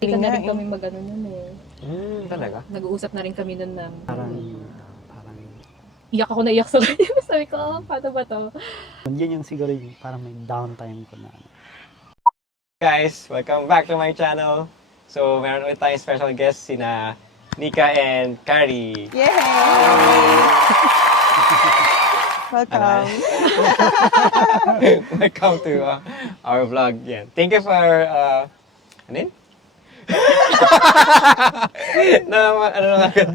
Hindi na rin kami mag-ano nun eh. Talaga? Nag-uusap na rin kami nun na Parang iyak ako na iyak sa kanya. Sabi ko, paano ba to? yun yung siguro yung parang may downtime ko na. Guys, welcome back to my channel. So, meron ulit tayong special guest, sina Nika and Carrie. Yay! Welcome. Welcome to our vlog. Yeah. Thank you for, ano yun? ano na agad?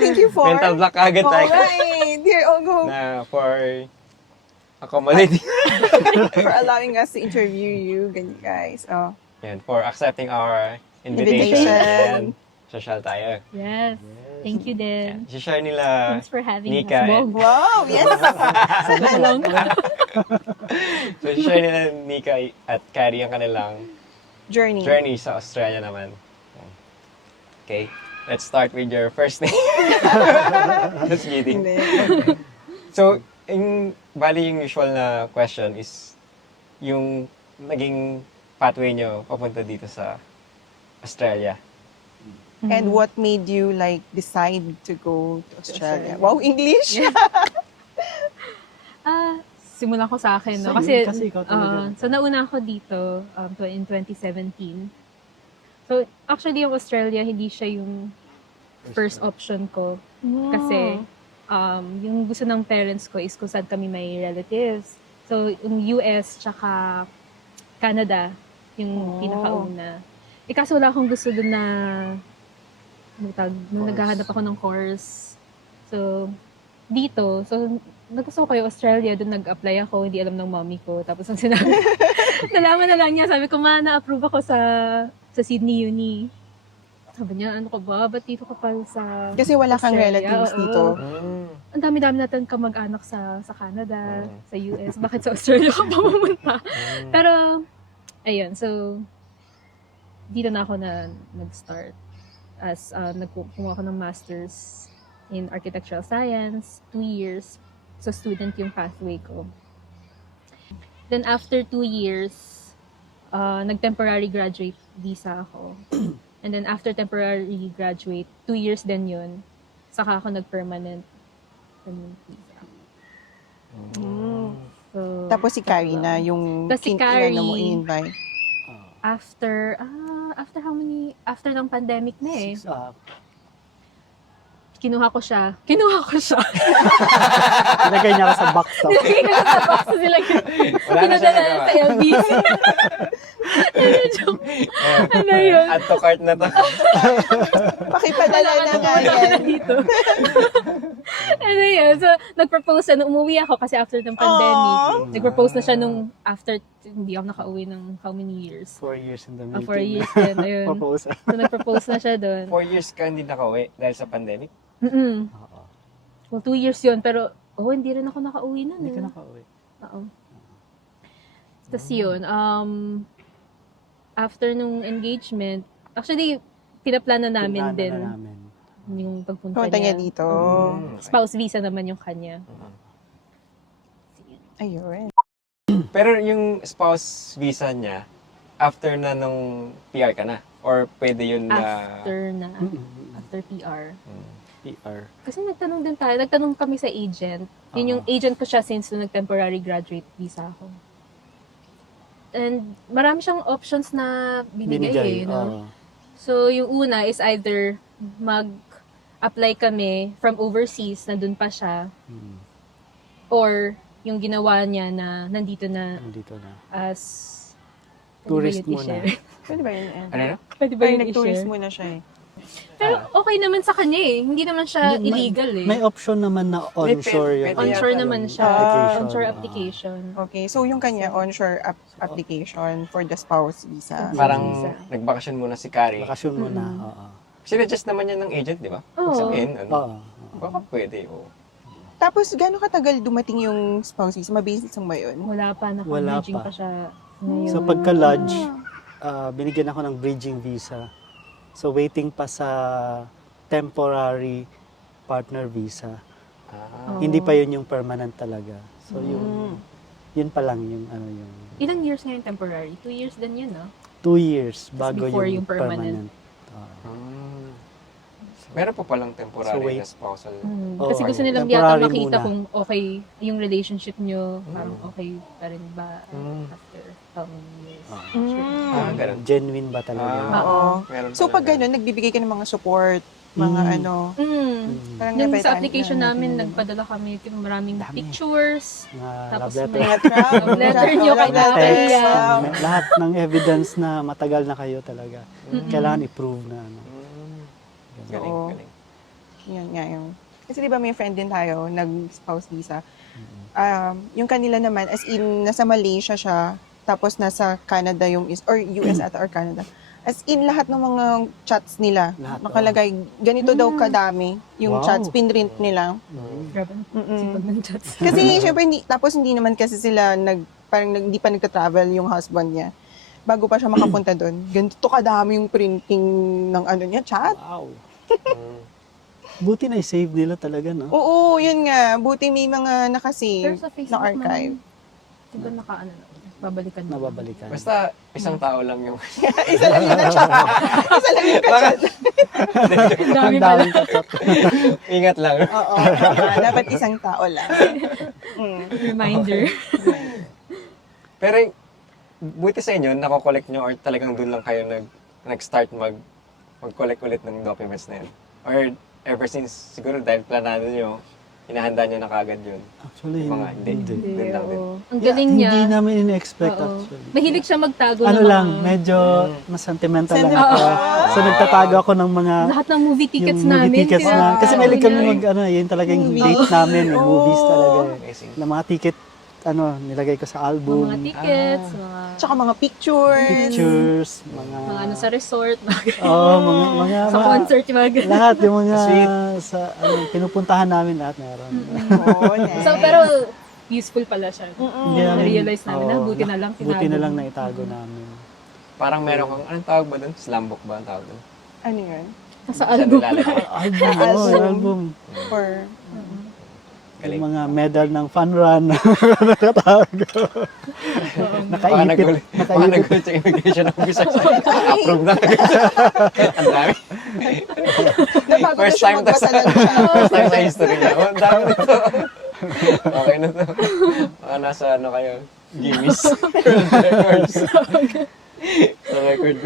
Thank you for... Mental block agad tayo. Alright, here I'll go. Na for accommodating. For allowing us to interview you, ganyan guys. Oh. Yan, for accepting our invitation. Invitation. And social tayo. Yes. Thank you din. Si-share nila Thanks for having Nika. us. Wow. Wow, yes! Long. So, share nila Nika at Carrie ang kanilang Journey. journey sa Australia naman. Okay, let's start with your first name. Just kidding. Hindi. So, bali yung usual na question is yung naging pathway nyo papunta dito sa Australia. And what made you like decide to go to Australia? Wow, English! Simulan ko sa akin, no? Sige, Kasi, kasi ikaw talaga. so nauna ako dito in 2017. So, actually, yung Australia, hindi siya yung first option ko. Kasi, yung gusto ng parents ko is kung saan kami may relatives. So, yung US tsaka Canada, yung pinakauna. Kaso wala akong gusto dun na, nung naghahanap ako ng course. So, dito, so, nagusto ko yung Australia, doon nag-apply ako, hindi alam ng mommy ko. Tapos ang sinabi, nalaman na lang niya, sabi ko, na-approve ako sa Sydney Uni. Sabi niya, ano ka ba? Ba't dito ka pa sa Kasi wala kang Australia? relatives Oo. dito. Ang dami-dami natin kamag-anak sa Canada, sa US. Bakit sa Australia ka pa pumunta? Pero, ayun, so, dito na ako nag-start. As nagkukuha ako ng master's in architectural science, 2 years. So, student yung pathway ko. Then, after 2 years, nag-temporary graduate visa ako. And then, after temporary graduate, 2 years din yun, saka ako nag-permanent visa. So, Tapos si Carrie na yung Tas si Carrie. mo in-invite. after how many, after ng pandemic na eh. Kinuha ko siya. Nilagay niya ako sa box top. Nilagay ko sa box na sila. Wala na siya Pinadala nagawa. sa LBC. Ano yun? Add to cart na to. Pakipadala na nga yan. Dito. Ano yun? So, nag-propose siya nung umuwi ako kasi after ng pandemic. Aww. Nag-propose na siya nung after, hindi ako nakauwi ng how many years? 4 years in the making. 4 years din. Ayun. Propose. So, nag-propose na siya doon. 4 years ka hindi nakauwi dahil sa pandemic? Oo. Well, 2 years yun. Pero, hindi rin ako nakauwi nun. Hindi ka eh. nakauwi. Oo. Tapos yun, after nung engagement, actually, pinaplano namin Pinano din na namin. yung pagpunta Punta niya niya. dito. Spouse visa naman yung kanya. Ayun. Pero yung spouse visa niya, after na nung PR ka na? Or pwede yun na... After PR. PR. Kasi nagtanong kami sa agent. Yun yung agent ko siya since nung nag-temporary graduate visa ako. And marami siyang options na binigay eh, no? oo. So, yung una is either mag-apply kami from overseas na dun pa siya, or yung ginawa niya na nandito na Nandito na. as Tourist pwede ba yun muna. i-share? Pwede ba yun? Ano na? Pwede ba Parang yun nag-tourist i-share? muna siya eh. Pero okay naman sa kanya eh. Hindi naman siya May- illegal eh. May option naman na onshore Pwede yung Onshore yata naman yun. siya. application. Onshore application. Okay, so yung kanya onshore application for the spouse visa. Parang Visa. nagbakasyon muna si Carrie. Bakasyon muna. Oo. Sinadjust naman yan ng agent, di ba? Oo. Sabihin, ano? Oo. Baka pwede, oo. Tapos, gano'ng katagal dumating yung spouse visa? Mabilis lang ba yun? Wala pa. Wala Naka-merging pa. pa siya ngayon. So pagka-lodge, binigyan ako ng bridging visa. So waiting pa sa temporary partner visa. Ah. Hindi pa yun yung permanent talaga. So yun pa lang yung ano yung Ilang years nga yung temporary? 2 years din yun, no? 2 years bago before yung yung permanent. Hmm. Meron pa palang temporary So, wait. na spousal. Oo, Kasi gusto nilang temporary yata makita muna. kung okay yung relationship nyo, parang Mm. okay pa rin ba Mm. after how many years. Ganun. Genuine ba talaga? Oo. Meron So, palang pag gano'n, nagbibigay ka ng mga support, mga Mm. ano, parang Yung napalitan sa application na namin, natin. nagpadala kami ng maraming Dami. pictures. Mga Tapos love letter. may Mga trap, love letter nyo kay love letter. Natalia. Wow. Lahat ng evidence na matagal na kayo talaga. Kailangan i-prove na ano. Galing, Oo. galing. Yan nga yung. Kasi di ba may friend din tayo, nag-spouse visa. Yung kanila naman, as in, nasa Malaysia siya, tapos nasa Canada yung or US ata or Canada. As in, lahat ng mga chats nila, Lahat, nakalagay, ganito daw kadami yung Wow. chats, pinrint nila. Grabe. Sipag ng chats. Kasi syempre, hindi naman kasi sila hindi pa nagka-travel yung husband niya. Bago pa siya makapunta doon, ganito kadami yung printing ng ano niya, chat. Wow. Mm. Buti na i-save nila talaga, no? Oo, yun nga. Buti may mga Pero nakasave sa na Facebook archive. naman, diba naka-ano na, babalikan na. Nababalikan. Basta isang tao lang yung... Isa lang yun na chat. Isa lang yung chat. Dami Ang pala. daming kachat. Ingat lang. Oo, tama. Dapat isang tao lang. Reminder. Pero buti sa inyo, nakokollect nyo or talagang doon lang kayo nag-start mag-collect ulit ng documents na yun? Or ever since, siguro dahil planado nyo, hinahanda nyo na kagad yun? Actually, Yung mga hindi. hindi. Doon lang din. Oo. Ang galing niya. Hindi namin in-expect Oo. actually. Mahilig siya magtago Ano ng lang, mga, medyo mas sentimental lang Sentimental. ako. So nagtatago ako ng mga lahat ng movie tickets yung movie namin. tickets sila- na. Kasi mahilig kami Yun. mag, yun talaga yung Movie. date namin, yung movies talaga. Amazing. Na mga ticket, nilagay ko sa Mga album, tickets, mga, Tsaka mga pictures. pictures, mga ano sa resort, mga sa concert, yung mga ganun. lahat yung mga Sweet. sa pinupuntahan namin lahat meron. Oo, nice. So, pero useful pala siya. Hindi namin- Na-realize namin na oo, buti na lang tinago. Buti na lang naitago namin. Parang meron kang, anong tawag ba doon? Slambok ba ang tawag doon? Ano yun? Nasa Saan album. nilalagay? Album, oh, yung album. For, Galing. Yung mga medal ng fun run. Nakatago. Baka Nakaipit. nagulit sa immigration officer. Approve na. Ang dami. nabago na First siya time to magbasa ng chat. First time sa history niya. Oh, ang dami na to. Okay na to. Baka nasa ano kayo, Guinness World Records. Sa record.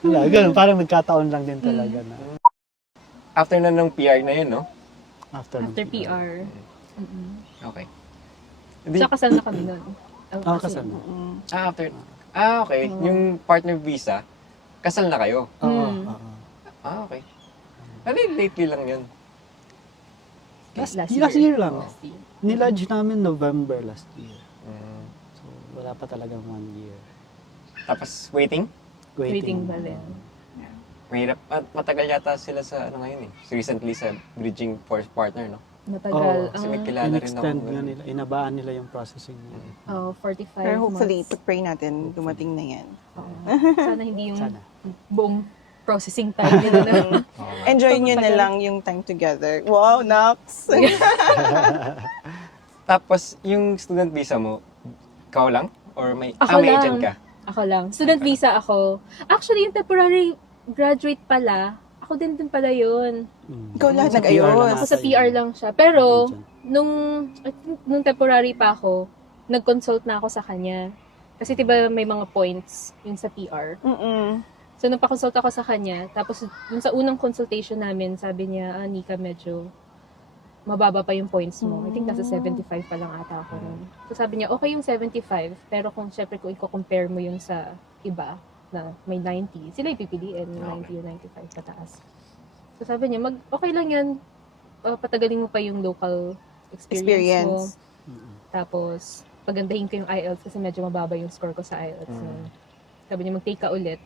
Wala, ganun. Parang nagkataon lang din talaga na. After na ng PR na yun, no? After PR. Okay. Siya kasal na kami nun. Oh, kasal na. After. Okay. Yung partner visa, kasal na kayo. Oo. Mm. oo. Okay. Ano yung lately lang yun? Last year lang. Last year. Nilodge namin November last year. Mm. So, wala pa talagang 1 year. Tapos, waiting? Waiting ba rin? Mahirap. Matagal yata sila sa ano ngayon eh. Recently sa bridging force partner, no? Matagal. Kasi may kilala rin ako. In-extend nga nila, inabaan nila yung processing niya. 45 Pero hopefully, months. pag-pray natin, dumating na yan. Oo. Sana hindi yung Sana. buong processing time nila na. Enjoy nyo na matagal. lang yung time together. Wow, Nox! Tapos, yung student visa mo, ikaw lang? Or may, Ako may lang. agent ka? Ako lang. Student visa ako. Actually, yung temporary graduate pala, ako din pala yun. Ikaw lahat Sa nag-ayos. PR lang Ako ata sa PR yun. lang siya. Pero, Agent. I think nung temporary pa ako, nag-consult na ako sa kanya. Kasi diba may mga points yung sa PR. So, nung pa-consult ako sa kanya, tapos dun sa unang consultation namin, sabi niya, Nika, medyo mababa pa yung points mo. I think nasa 75 pa lang ata ako nun. So, sabi niya, okay yung 75, pero kung syempre kung i-compare mo yung sa iba, na may 90, sila ipipiliin, 90 o 95 pataas. So, sabi niya, okay lang yan, patagalin mo pa yung local experience. mo. Tapos, pagandahin ko yung IELTS kasi medyo mababa yung score ko sa IELTS. So, sabi niya, mag-take ka ulit.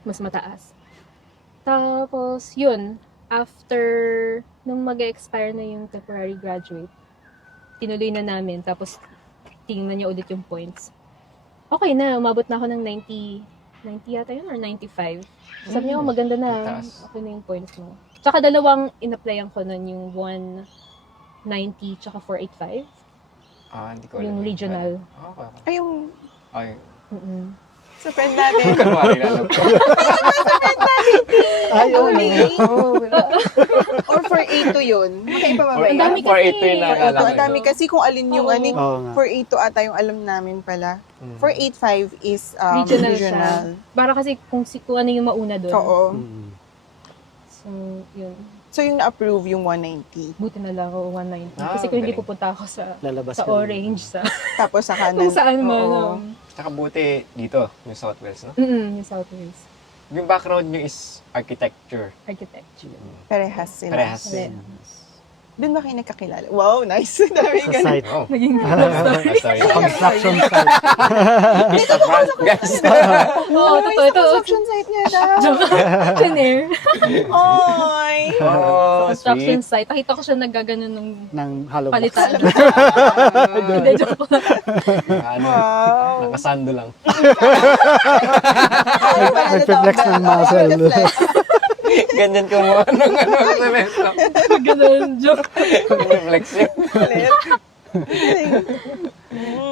Mas mataas. Tapos, yun. After, nung mag-expire na yung temporary graduate, tinuloy na namin. Tapos, tingnan niya ulit yung points. Okay na, umabot na ako ng 90 yata yun or 95. Sabi niya, maganda na. Mataas. Okay na yung points mo. Tsaka dalawang in-applyan ko nun, yung 190 tsaka 485. Hindi ko alam. Yung regional. Okay. Ay, yung Ay, Mm-mm. Sa friend natin. Kunwari na lang. Ay, oo. Or for 8 to yun. Magkaiba ba ba Ang yun? dami For kasi. 8 to yung naalala Oo, ko. ang dami kasi kung alin yung Oo. ano. Oo nga. For 8 to ata yung alam namin pala. Mm. For 8-5 is Regional siya. regional. Para kasi kung ano yung mauna doon. Oo. Mm. So, yun. So yung na-approve yung 190. Buti na lang ako 190. Ah, Kasi kung hindi galing. pupunta ako sa Lalabas sa ka na. Orange, sa Tapos sa kanan. kung saan man. Oo. Tsaka buti dito, yung South Wales, no? Yung Southwest Yung background nyo is architecture. architecture. Parehas sila. Parehas. Parehas. Doon ba kayo nagkakilala? Wow, nice. Dami Sa ganun. site. Oh. Naging love story. Sorry. Construction site. Sa front, guys. Oo, totoo. Ito, Construction site niya daw. Chanair. Oy! Oh, Construction sweet. site. Nakita ko siya naggaganon ng ng hollow box. palitan. Hindi, joke lang. Ano, Wow. nakasando lang. Nagpe-flex ng muscle. Ganyan ko mo ng ano sa semestro. Ganon, joke. Flex yun.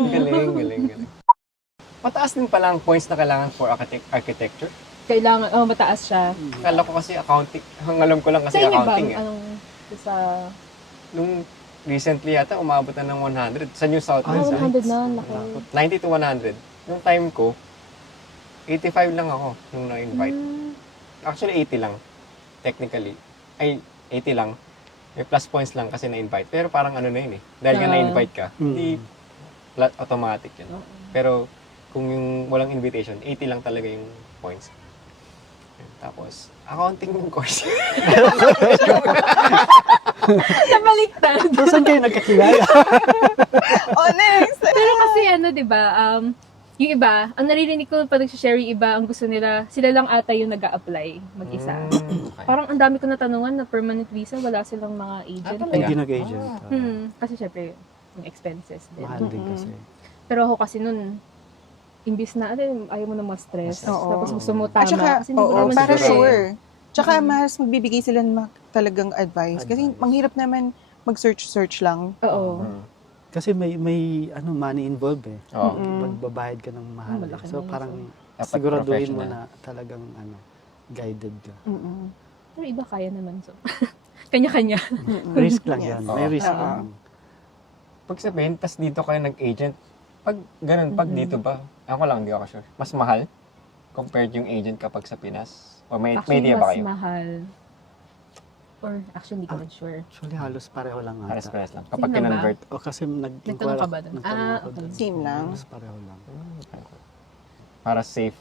Galing, galing, galing. Mataas din pala ang points na kailangan for architecture. Kailangan, mataas siya. Akala ko kasi accounting. Ang alam ko lang kasi Sa inyo ba? accounting eh. Anong, sa, Nung recently yata, umabot na ng 100. Sa New South ah, Wales. 100 na, laki. 90 to 100. Yung time ko, 85 lang ako nung na-invite. Actually, 80 lang. Technically. Ay, 80 lang. May plus points lang kasi na-invite. Pero parang ano na yun eh. Dahil nga Ah. na-invite ka, hindi automatic yun. Oo. Pero kung yung walang invitation, 80 lang talaga yung points. Tapos, accounting yung course. Nabaliktad. So, saan kayo nagkakilala? Oh, next! Pero kasi ano, di ba, yung iba, ang naririnig ko pag nag-share yung iba, ang gusto nila, sila lang ata yung nag apply mag-isa. Okay. Parang ang dami ko natanungan na permanent visa, wala silang mga agent. talaga? Hindi nag-agent. Kasi syempre, yung expenses din. Mahal din kasi. Pero ako kasi nun, imbis na, ayaw mo na ma-stress. Oo. Tapos gusto mo tama. At saka, kasi hindi mo oo, naman para siguro- sure. Tsaka mas magbibigay sila ng talagang advice. Kasi Advice. manghirap naman mag-search lang. Oo. Mm. Kasi may money involved eh. Oo. Magbabayad ka ng mahal. Oh, malaki So na yun. parang Dapat siguraduhin mo professional. na talagang guided ka. Pero iba kaya naman. So, kanya-kanya. Risk lang Yes. yan. Oo. May risk Oo. lang. Pag sabihin, tas dito kayo nag-agent, pag ganun, pag dito ba, ako lang, hindi ako sure, mas mahal compared yung agent kapag sa Pinas? O may Actually, idea ba mas kayo? mahal. Or actually, hindi ko not sure. Actually, halos pareho lang ata. Pares lang. Kapag Same lang ba? kinonvert. O kasi Nagtanong ka ba dun? nagtanong ako Okay. dun. Same lang. Halos pareho lang. Para safe.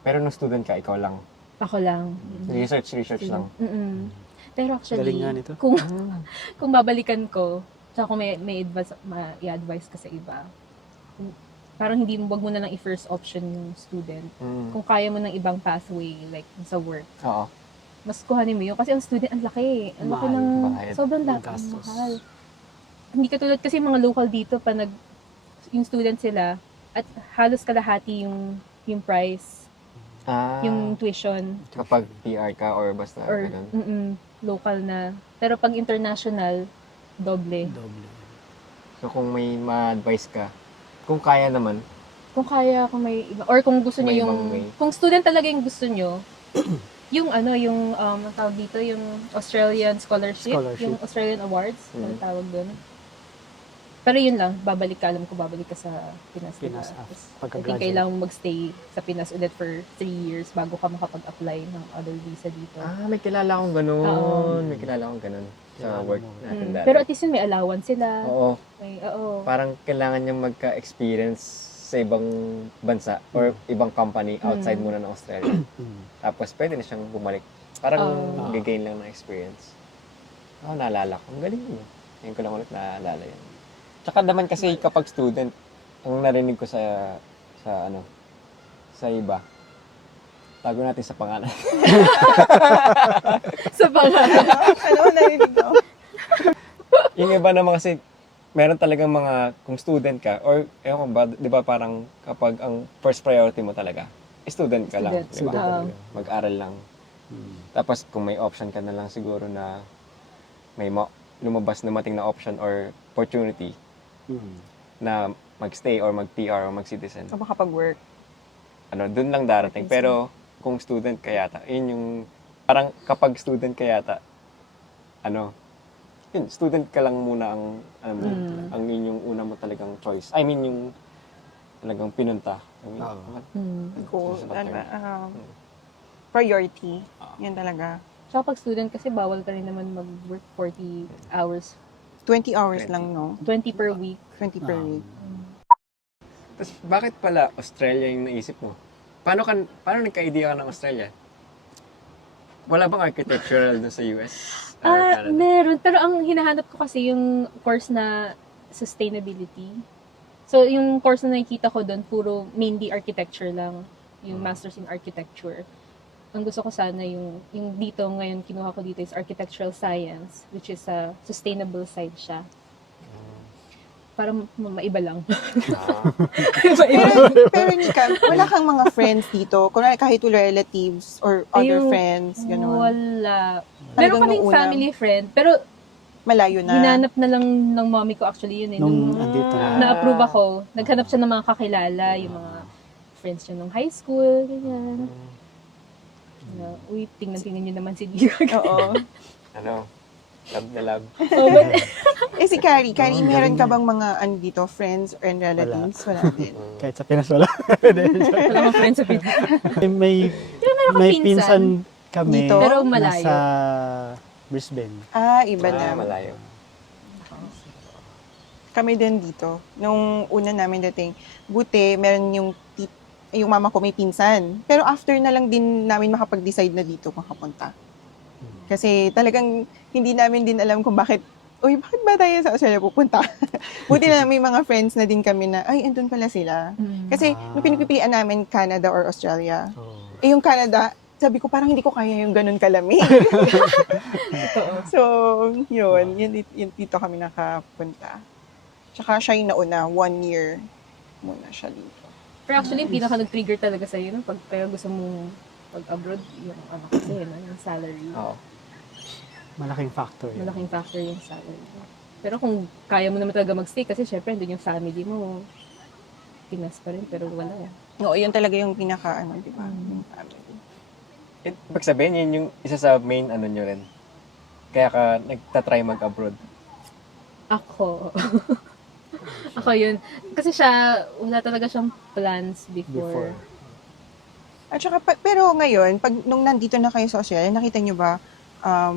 Pero nung student ka, ikaw lang. Ako lang. Research lang. Pero actually, Galing nga nito. kung babalikan ko, tsaka kung may advice, i-advise ka sa iba, parang wag mo na lang i-first option yung student. Mm. Kung kaya mo ng ibang pathway, like sa work, Oo. mas kuhanin mo yun. Kasi ang student, ang laki. Ang laki Mahal, ng, bayad. sobrang laki. Magastos. Mahal. Hindi katulad kasi mga local dito, yung student sila, at halos kalahati yung price, yung tuition, Kapag PR ka or basta or ganun. local na. Pero pag international, doble. Doble. So kung may ma-advise ka, kung kaya naman, Kung kaya, kung may iba, or kung gusto May niyo ibang way. kung student talaga yung gusto niyo, yung ang tawag dito, yung Australian scholarship, yung Australian awards, ang tawag doon. Pero yun lang, babalik ka sa Pinas. Pinas diba? after. I think Pagka-graduate. kailangan mo magstay sa Pinas ulit for 3 years bago ka makapag-apply ng other visa dito. may kilala akong ganun. Oo. May kilala akong ganun sa Kilala work mo. natin dati. Pero at least yun, may allowance sila. Oo. Oo. Parang kailangan niya magka-experience sa ibang bansa or ibang company outside muna ng Australia. Tapos pwede na siyang bumalik. Parang gain lang ng experience. Naalala ko. Ang galing mo. Ngayon ko lang ulit naalala yan. Tsaka naman kasi kapag student, ang narinig ko sa iba, tago natin sa pangalan. Sa pangalan. Ano narinig ko? Yung iba naman kasi, meron talagang mga, kung student ka, or, ewan ko ba, di ba parang kapag ang first priority mo talaga, student ka lang, di Student. ba? Mag-aral lang. Tapos kung may option ka na lang siguro na may lumabas na mating na option or opportunity na mag-stay or mag-PR or mag-citizen. So, makapag-work. doon lang darating. Pero kung student ka yata, yun yung, parang kapag student ka yata, yun, student ka lang muna ang yun yung una mo talagang choice. I mean, yung talagang pinunta. I mean, Goal, Sa ano, batang- priority. Yan talaga. Tsaka pag student kasi bawal ka rin naman mag-work 40 hours, 20 hours 20. lang, no? 20 per week. 20 per week. Tapos, bakit pala Australia yung naisip mo? Paano nagka-idea ka ng Australia? Wala bang architectural dun sa US? Or Canada? Meron. Pero ang hinahanap ko kasi yung course na sustainability. So, yung course na nakikita ko doon, puro mainly architecture lang. Yung Masters in Architecture. Ang gusto ko sana yung dito ngayon, kinuha ko dito is Architectural Science, which is a sustainable side siya. Para maiba lang. Pero Nika, wala kang mga friends dito? Kunwari kahit relatives or other Ayun, friends, gano'n. Wala. Talagang Meron kaming nung una, family friend, pero Malayo na. hinanap na lang ng mommy ko actually yun. Nung andito na. Na-approve ako. Naghanap siya ng mga kakilala, yung mga friends niya nung high school, ganyan. Uy, tingnan nyo naman si Dio. Oo. Love na love. Si Carrie, meron ka bang mga dito, friends and relatives? Wala din. Kahit sa Pinas wala. Wala akong friends sa Pinas. may meron akong may pinsan. pinsan kami Dito? Pero malayo. nasa Brisbane. Iba na. Malayo. Kami din dito. Nung una namin dating, buti, meron yung mama ko may pinsan. Pero after na lang din namin makapag-decide na dito makapunta. Kasi talagang hindi namin din alam kung bakit ba tayo sa Australia pupunta? Buti na may mga friends na din kami na, andun pala sila. Kasi nung pinipilian namin Canada or Australia, yung Canada, sabi ko parang hindi ko kaya yung ganun kalamig. So, yun dito kami nakapunta. Tsaka siya yung nauna, 1 year muna siya dito. Pero actually, yung pinaka nag-trigger talaga sa'yo, no? Pag kaya gusto mong pag-abroad, yung kasi, no? Yung salary. Oo. Malaking factor yun. Malaking factor yung salary. Pero kung kaya mo naman talaga mag-stay, kasi syempre, doon yung family mo, Pinas pa rin, pero wala. Oo, yun talaga yung pinaka, di ba? Yung family. Pag sabihin, yun yung isa sa main nyo rin. Kaya ka nagtatry mag-abroad. Ako. Ako yun. Kasi siya, wala talaga siyang plans before. At saka, pero ngayon, nung nandito na kayo sa Australia, nakita nyo ba,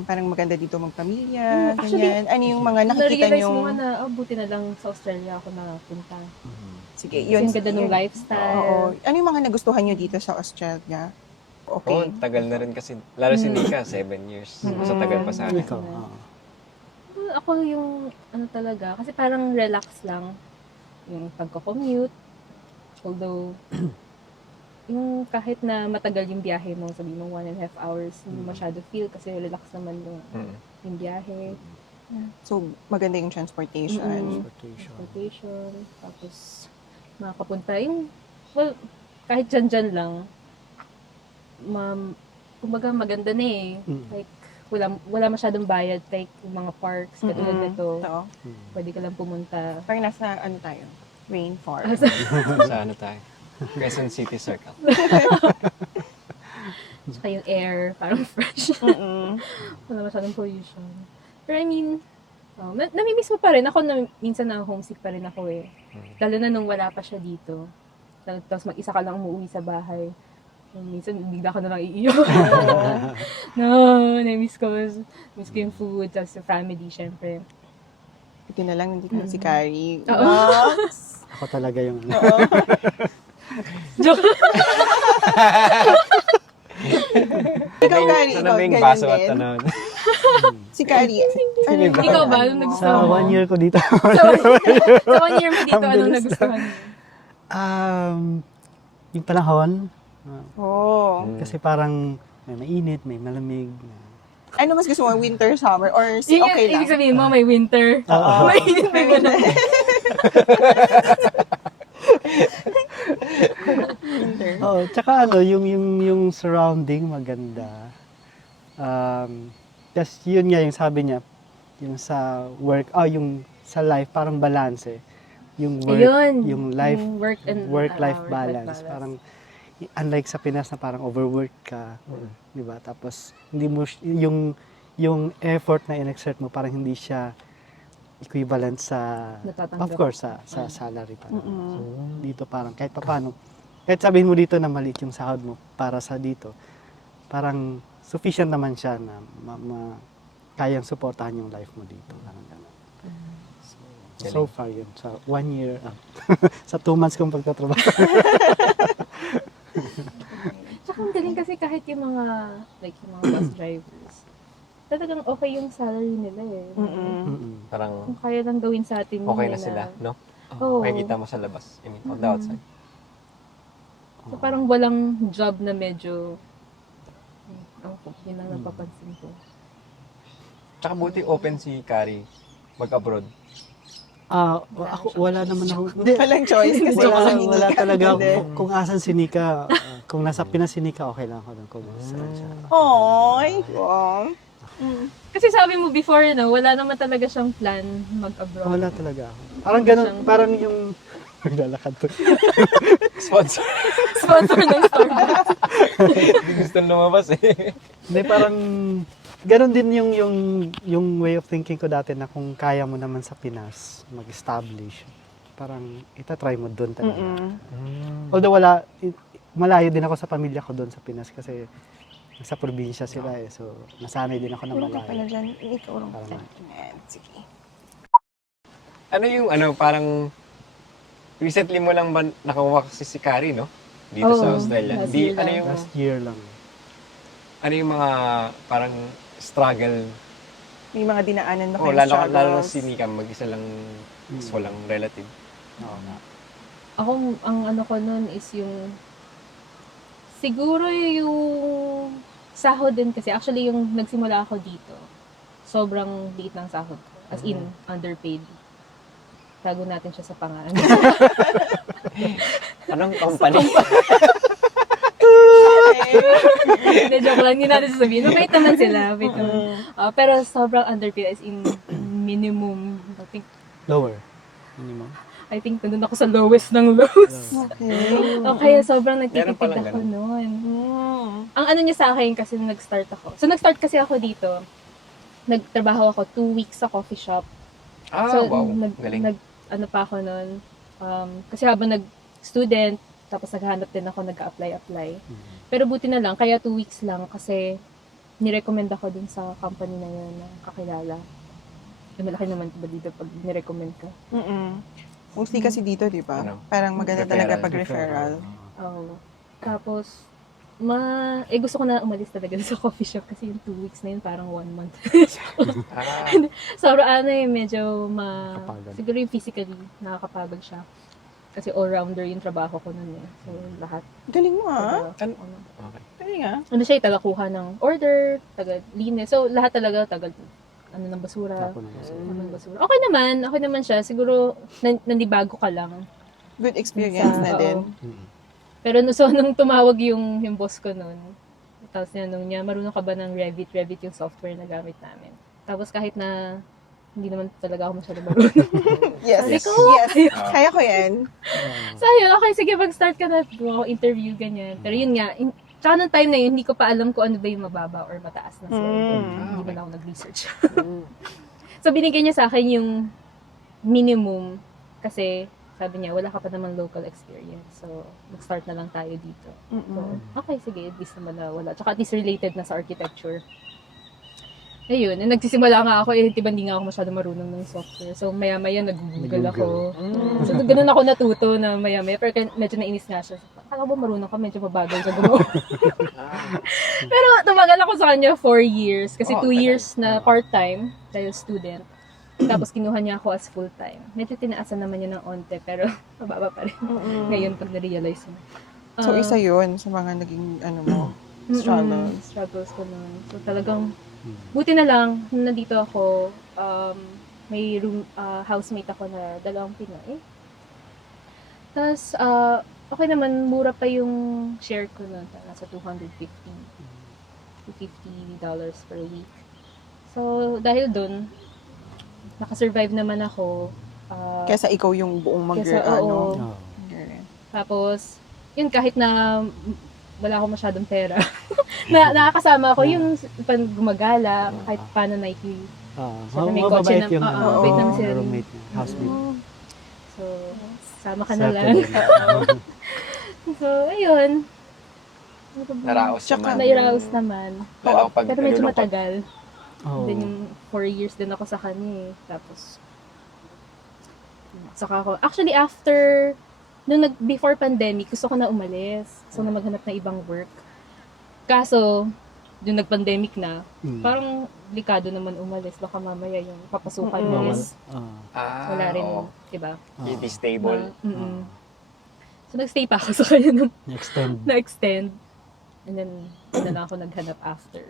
parang maganda dito magpamilya, Actually, ganyan? Ano yung mga nakikita Na-realize nyo? mo nga na, buti na lang sa Australia ako nakapunta. Sige, Kasi yung ganda ng lifestyle. Oo. Ano yung mga nagustuhan nyo dito sa Australia? Okay. Tagal na rin kasi. Lalo si Nika, 7 years. Mas tagal pa sa akin. Ikaw, Ako yung, talaga, kasi parang relax lang yung pagko-commute. Although, yung kahit na matagal yung biyahe mo, sabi mo 1.5 hours, hindi mo masyado feel kasi relax naman yung biyahe. So, maganda yung transportation. Transportation, tapos makapunta yung, kahit dyan lang, kumbaga maganda na eh. Like, wala masyadong bayad, like yung mga parks, katulad nito, Ito. pwede ka lang pumunta. Parang nasa, tayo? Rainforest. Sa tayo? Quezon City Circle. Saka yung air, parang fresh. Wala masyadong pollution. Pero I mean, namimiss mo pa rin. Ako, minsan na homesick pa rin ako eh. Lalo na nung wala pa siya dito. Tapos mag-isa ka lang umuwi sa bahay. Minsan, bigla ka na lang iiyak. No, na-miss ko. Miss ko yung food, tapos yung family, syempre. Ito na lang, hindi ko si Carrie. Oo. Ako talaga yung Joke. Ikaw, Carrie, ikaw, Yung ganyan baso at din. Si Carrie, ano yung Ikaw ba? nagustuhan Anong mo? nagustuhan sa mo? 1 year ko dito. Sa 1 year mo dito, Ang anong bilis nagustuhan mo? Yung panahon, Oh. kasi parang may mainit, may malamig. Ano mas gusto mo, winter, summer, or Yun yung okay lang? ibig sabihin mo, may winter. May init, may wala. Winter. Oh, tsaka yung surrounding maganda. Tas yun nga yung sabi niya, yung sa work, yung sa life parang balance eh. Yung work, Ayun. yung life, Yung work and work-life work-life balance. balance. Parang unlike sa Pinas na parang overwork ka, Mm. di ba? Tapos hindi mo yung effort na in-exert mo parang hindi siya equivalent sa Natatanggap. of course sa salary pa. Mm-mm. So dito parang kahit papaano, kahit sabihin mo dito na maliit yung sahod mo para sa dito, parang sufficient naman siya na kayang suportahan yung life mo dito. Parang ganun. So far yun. Sa 1 year, sa 2 months kong pagtatrabaho. Tsaka ang galing kasi kahit yung mga, like yung mga bus drivers, talagang okay yung salary nila eh. Mm-mm. Mm-mm. Parang Kung kaya lang gawin sa atin okay na nila. sila, no? Oo. Makikita mo sa labas. I mean, on the outside. So parang walang job na medyo, yun ang napapansin ko. Tsaka buti open si Carrie mag-abroad. Ako, wala naman ako. Hindi, Walang choice kasi wala talaga. Hindi. Kung asan si Nika, kung nasa Pinas si Nika, okay lang ako doon kung saan siya. Oy, wow. Kasi sabi mo before, no, wala naman talaga siyang plan mag-abroad. Wala talaga ako. Parang ganun, parang yung naglalakad to. Sponsor. Sponsor ng Starbucks. Hindi gusto lumabas eh. Hindi, parang ganun din yung way of thinking ko dati na kung kaya mo naman sa Pinas mag-establish, parang itatry mo doon talaga. Mm-mm. Although malayo din ako sa pamilya ko doon sa Pinas kasi sa probinsya sila eh. So, nasanay din ako na Puro ka pala malayo. dyan. Ikaw lang. Parang- Sige. Ano yung parang recently mo lang ba nakakuha kasi si Carrie, no? Dito sa Oo, Australia. last Di, year ano lang. yung Last year lang. ano yung mga parang struggle? May mga dinaanan ba Oh, kayong lalo struggles? si Nika, mag-isa lang, walang relative. Oo nga. Ako, ang ano ko nun is yung, siguro yung sahod din kasi. Actually, yung nagsimula ako dito, sobrang liit ng sahod ko. As in, underpaid. Tago natin siya sa pangalan. Anong company? Hindi, joke lang. Hindi natin sasabihin. Mabait naman sila. Mabait naman. Pero sobrang underpaid as in minimum. Lower. Minimum. I think nandun ako sa lowest ng lows. Okay. O kaya sobrang Meron nagtitipid palang ako ganun. noon. Mm. Ang ano niya sa akin kasi nung nag-start ako. So nag-start kasi ako dito. Nagtrabaho ako 2 weeks sa coffee shop. So wow. Galing. ano pa ako noon. Kasi habang nag-student, tapos naghahanap din ako, nag-apply. Pero buti na lang, kaya 2 weeks lang kasi nirecommend ako dun sa company na yun na kakilala. Malaki naman ba dito pag nirecommend ka? Mm-mm. Mostly kasi dito, di ba? Ano? Parang maganda talaga Referral. pag referral. Oo. Tapos, gusto ko na umalis talaga sa coffee shop kasi yung 2 weeks na yun parang 1 month. Ah, Sobrang medyo Kapagod. siguro yung physically nakakapagod siya. Kasi all-rounder yung trabaho ko nun eh. So, lahat. Galing mo, ah. Ano? Ano, okay. Galing, ah. ano siya, taga-kuha ng order, taga-linis. So, lahat talaga, ng basura. Ako na kasi. Ng basura. Okay naman siya. Siguro, nandibago ka lang. Good experience na Oo. din. Pero nung tumawag yung boss ko nun, tapos tinanong niya, marunong ka ba ng Revit? Revit yung software na gamit namin. Tapos kahit na hindi naman talaga ako masyado marunong. Yes. Yes. Yes. Kaya ko yan. So yun, okay, sige, mag-start ka na. Go, interview, ganyan. Pero yun nga, tsaka nung time na yun, hindi ko pa alam kung ano ba yung mababa or mataas na sweldo. Hindi ba na ako nag-research. So binigyan niya sa akin yung minimum kasi sabi niya, wala ka pa naman local experience. So, mag-start na lang tayo dito. So, okay, sige, at least naman na wala. Tsaka at least related na sa architecture. Ayun, nagsisimula nga ako, diba hindi nga ako masyado marunong ng software. So, maya-maya nag-google ako. So, ganun ako natuto na maya-maya. Pero medyo nainis nga siya. Akala mo marunong ka, medyo mabagal ka gumawa. Pero tumagal ako sa kanya 4 years. Kasi 2 years na part-time dahil student. Tapos kinuha niya ako as full-time. Medyo tinaasan naman niya ng onte, pero mababa pa rin. Ngayon pag na-realize mo. So, isa yun sa mga naging, struggles. Struggles ko nun. So talagang, buti na lang, nung nandito ako, may housemate ako na 2 Pinoy. Tapos, okay naman, mura pa yung share ko nun. Nasa $250 per week. So, dahil dun, nakasurvive naman ako. Kesa ikaw yung buong Kesa, oo. Oo. Tapos, yun kahit na wala akong masyadong pera, nakakasama ako yung pan gumagala, kahit paano Siyempre may kotse mababait na- yung oo, mabait naman sila. roommate niya, housemate. So, sama ka na Swerte lang. din. So, ayun. Naraos Tsaka- naman. Nairaos naman. Lalo pag Pero medyo nilulungkot. matagal. Oo. Then yung 4 years din ako sa kanya eh. Tapos, saka ako, actually after, before pandemic, gusto ko na umalis. Gusto ko na maghanap ng ibang work. Kaso, yung nag-pandemic na, parang delikado naman umalis. Baka mamaya yung papasukan mo is wala rin, oo. diba? Hindi stable. So, nagstay pa ako sa kanya nung Extend. na-extend. And then, doon na lang ako naghanap after.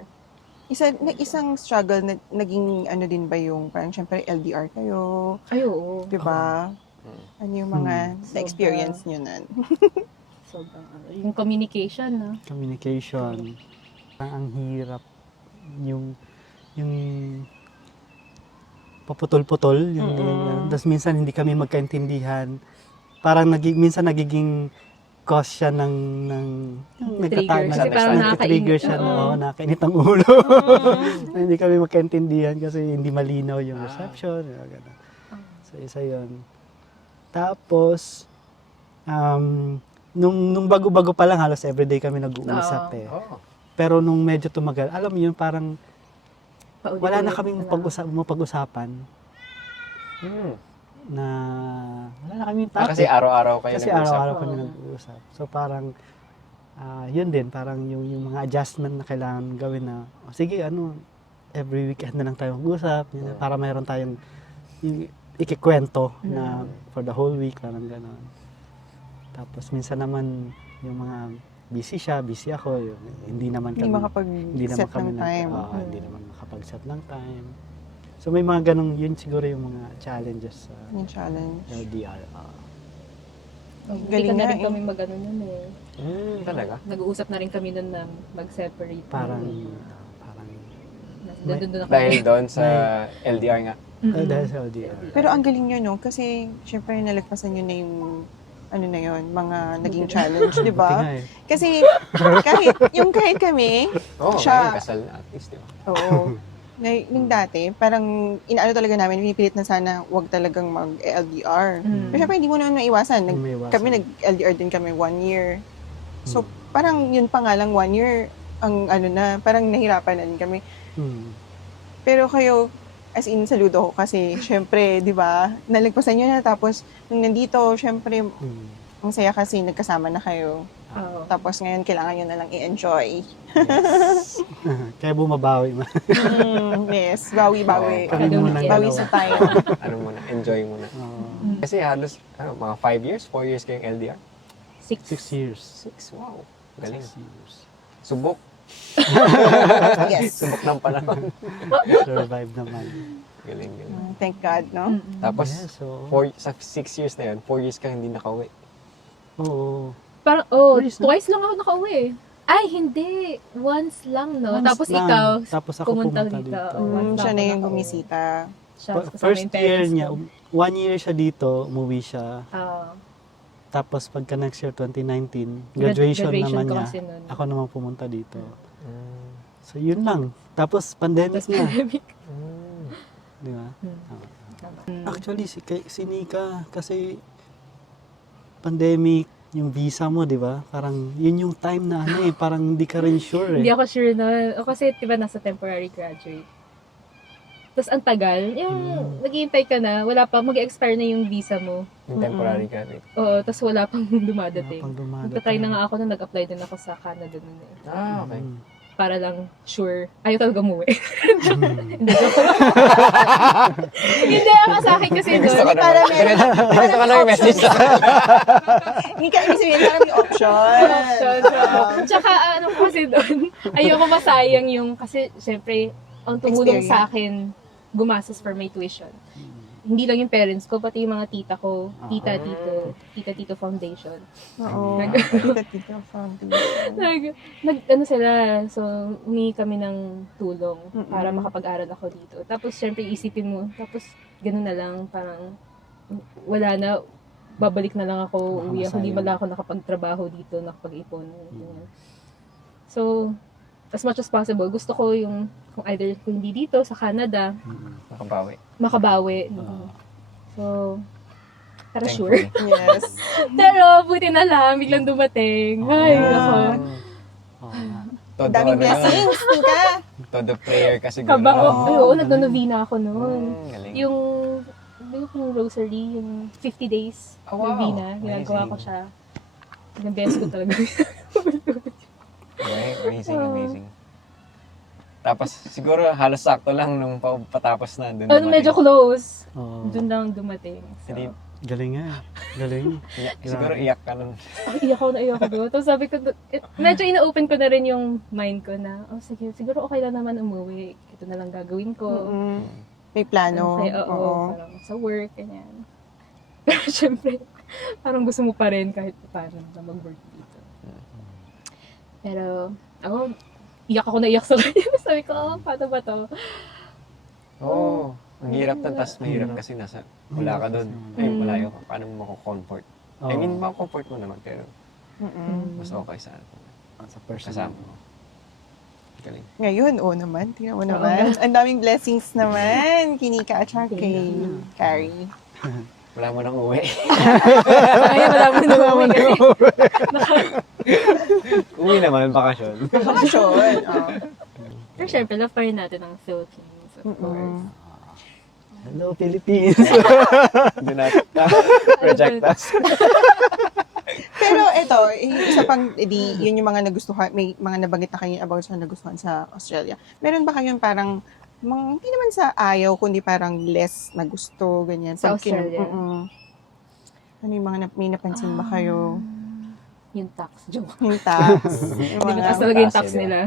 Isang struggle na naging ano din ba yung parang syempre LDR kayo, Ay, oo. di ba? Ano yung mga na-experience nyo nun? Sobrang yung communication, no? Communication. Ang hirap. Yung paputol-putol. Tapos minsan hindi kami magkaintindihan. Parang minsan nagiging cause siya ng Trigger. Kasi parang nagka-trigger siya Oo. nakakainit ang ulo. Hindi kami magkaintindihan kasi hindi malinaw yung reception. Ganun. So, isa yun. Tapos, nung bago-bago pa lang, halos everyday kami nag-uusap eh. Oo. Pero nung medyo tumagal, alam mo yun, parang Paulit-ulit wala na kaming lang. mapag-usapan na wala na kaming topic. Kasi araw-araw kayo Kasi nag-usap. araw-araw kami nag-uusap. So parang, yun din, parang yung mga adjustment na kailangan gawin na, sige, every weekend na lang tayo mag-usap, yun, para mayroon tayong yung ikikwento na for the whole week, parang gano'n. Tapos minsan naman, yung mga busy siya, busy ako, yun, hindi naman Hindi kami, makapag-set ng time. hindi naman makapag-set ng time. So may mga ganong, yun siguro yung mga challenges sa Yung challenge. LDR. Hindi Galing ka na nga rin eh. kami mag-ano nun eh. Talaga? Nag-uusap na rin kami nun na mag-separate. Parang Doon na kami. Dahil doon sa LDR nga. dahil sa LDR. Pero ang galing nyo, no? Kasi, syempre, nalagpasan nyo na yung ano na yon, mga naging challenge, di Buti ba? nga eh. Kasi, kahit kami, Oo, Siya- ngayon kasal na at least, di ba? oo, yung dati, parang, inaano talaga namin, pinipilit na sana wag talagang mag-LDR. Pero syempre, hindi mo naman maiwasan. May iwasan. Kami nag-LDR din kami 1 year. So, parang yun pa nga lang 1 year, ang ano na, parang nahirapan na din kami. Pero kayo, as in, saludo ko kasi, syempre, di ba, nalagpasan nyo na, tapos, nung nandito, syempre, ang saya kasi nagkasama na kayo. Oo. Tapos ngayon, kailangan nyo na lang i-enjoy. Kaya bumabawi man. Yes, bawi-bawi. Kami muna ng Bawi dalawa. sa time. Ano muna, enjoy muna. Kasi halos, mga 5 years, 4 years kayong LDR? 6. 6 years. 6, wow. Galing. 6 years. Subok. Yes. Subok ng panahon. Survive naman. Galing. Thank God, no? Tapos, Yeah, so, sa 6 years na yun, 4 years ka hindi nakauwi. oo. Parang, Twice, no? twice lang ako nakauwi. Ay, hindi. Once lang, no? Once Tapos lang. ikaw, Tapos ako pumunta pumunta dito. dito. Oo, once Siya lang na ako yung nakauwi. bumisita. Siya, kasama First yung year parents niya, ko. 1 year siya dito, umuwi siya. Ah, Tapos pagka next year, 2019, graduation naman ko niya, kasi nun. ako naman pumunta dito. So yun lang. Tapos pandemic Tapos na. pandemic. Di ba? Tama. Actually, si Nika, kasi pandemic, yung visa mo, di ba? Parang, yun yung time na parang hindi ka rin sure Hindi eh. ako sure na, kasi diba nasa temporary graduate. Tapos ang tagal, yung naghihintay ka na, wala pa, mag-expire na yung visa mo. Yung temporary graduate. Oo, tapos wala pang dumadating. Pag dumadating. Nagtatry na nga ako na nag-apply din ako sa Canada nun eh. Okay. Para lang sure. Ayaw talaga umuwi. Mm. Hindi joke lang. Hindi ako sa akin kasi Gusto ko doon. naman. Para meron- Gusto ko lang yung message sa Hindi ka ibig sabihin, parang may option. Tsaka ano kasi doon, ayoko masayang yung, kasi syempre, ang tumulong sa akin, gumastos for my tuition. Hindi lang yung parents ko, pati yung mga tita ko, tita-tito foundation. Oo. Tita Foundation. Ano sila, so humingi kami ng tulong para makapag-aral ako dito. Tapos syempre isipin mo, tapos gano'n na lang, parang wala na, babalik na lang ako, Baka uwi ako, hindi masayang. wala ako nakapagtrabaho dito, nakapag-ipon. Ganyan. So, as much as possible, gusto ko yung, kung either kung hindi dito, sa Canada, Makabawi. makabawi. So, para sure. Thankfully. Yes. Pero, buti na lang, biglang dumating. Ay, Ah. ako. Oo nga. Todo, Daming blessings, Tika. Todo prayer kasi siguro. Kaba, Oo. ay, oo, nagno-novena ako noon. Galing. Yung, yung rosary, yung 50 days Oh, wow. novena, ginagawa ko Amazing. siya. Ang best ko talaga. Okay, amazing. Tapos siguro halos sakto lang nung patapos na doon. Ano, medyo close. Oo. Doon lang dumating. So, Hindi, Galing nga. Galing. siguro iyak ka nun. iyak ako na iyak ako doon. Tapos sabi ko, medyo ina-open ko na rin yung mind ko na, oh sige, siguro okay lang naman umuwi. Ito na lang gagawin ko. Mm-mm. May plano. Okay, oo, Oo. parang sa work, ganyan. Pero syempre, parang gusto mo pa rin kahit paano na mag-work dito. Pero, ako, iyak ako na iyak sa kanya. Sabi ko, oh, paano ba to? Oo. Ang hirap na, tapos mahirap kasi wala ka doon. Ay, Mm. wala yung paano mo mako-comfort. I mean, mako-comfort mo naman, pero Mm-mm. mas okay sana kung sa personal. kasama mo. Galing. Ngayon, naman. Tingnan mo naman. Ang daming blessings naman. Kinika at saka kay Carrie. Wala mo nang uwi. Ay, wala mo na uwi kasi. Uwi naman, bakasyon. Bakasyon. Oh. Pero syempre, love pa rin natin ang Philippines, of course. Mm-mm. Hello, Philippines! Do not reject us. Pero ito, isa pang, yun yung mga nagustuhan, may mga nabanggit na kayo about sa nagustuhan sa Australia. Meron ba kayong parang, hindi naman sa ayaw, kundi parang less na gusto, ganyan? Sa Pag Australia? Ano yung mga may napansin ba kayo? Yung tax, joke. Yung tax? Yung Hindi mga, mataas talaga yung tax tax nila.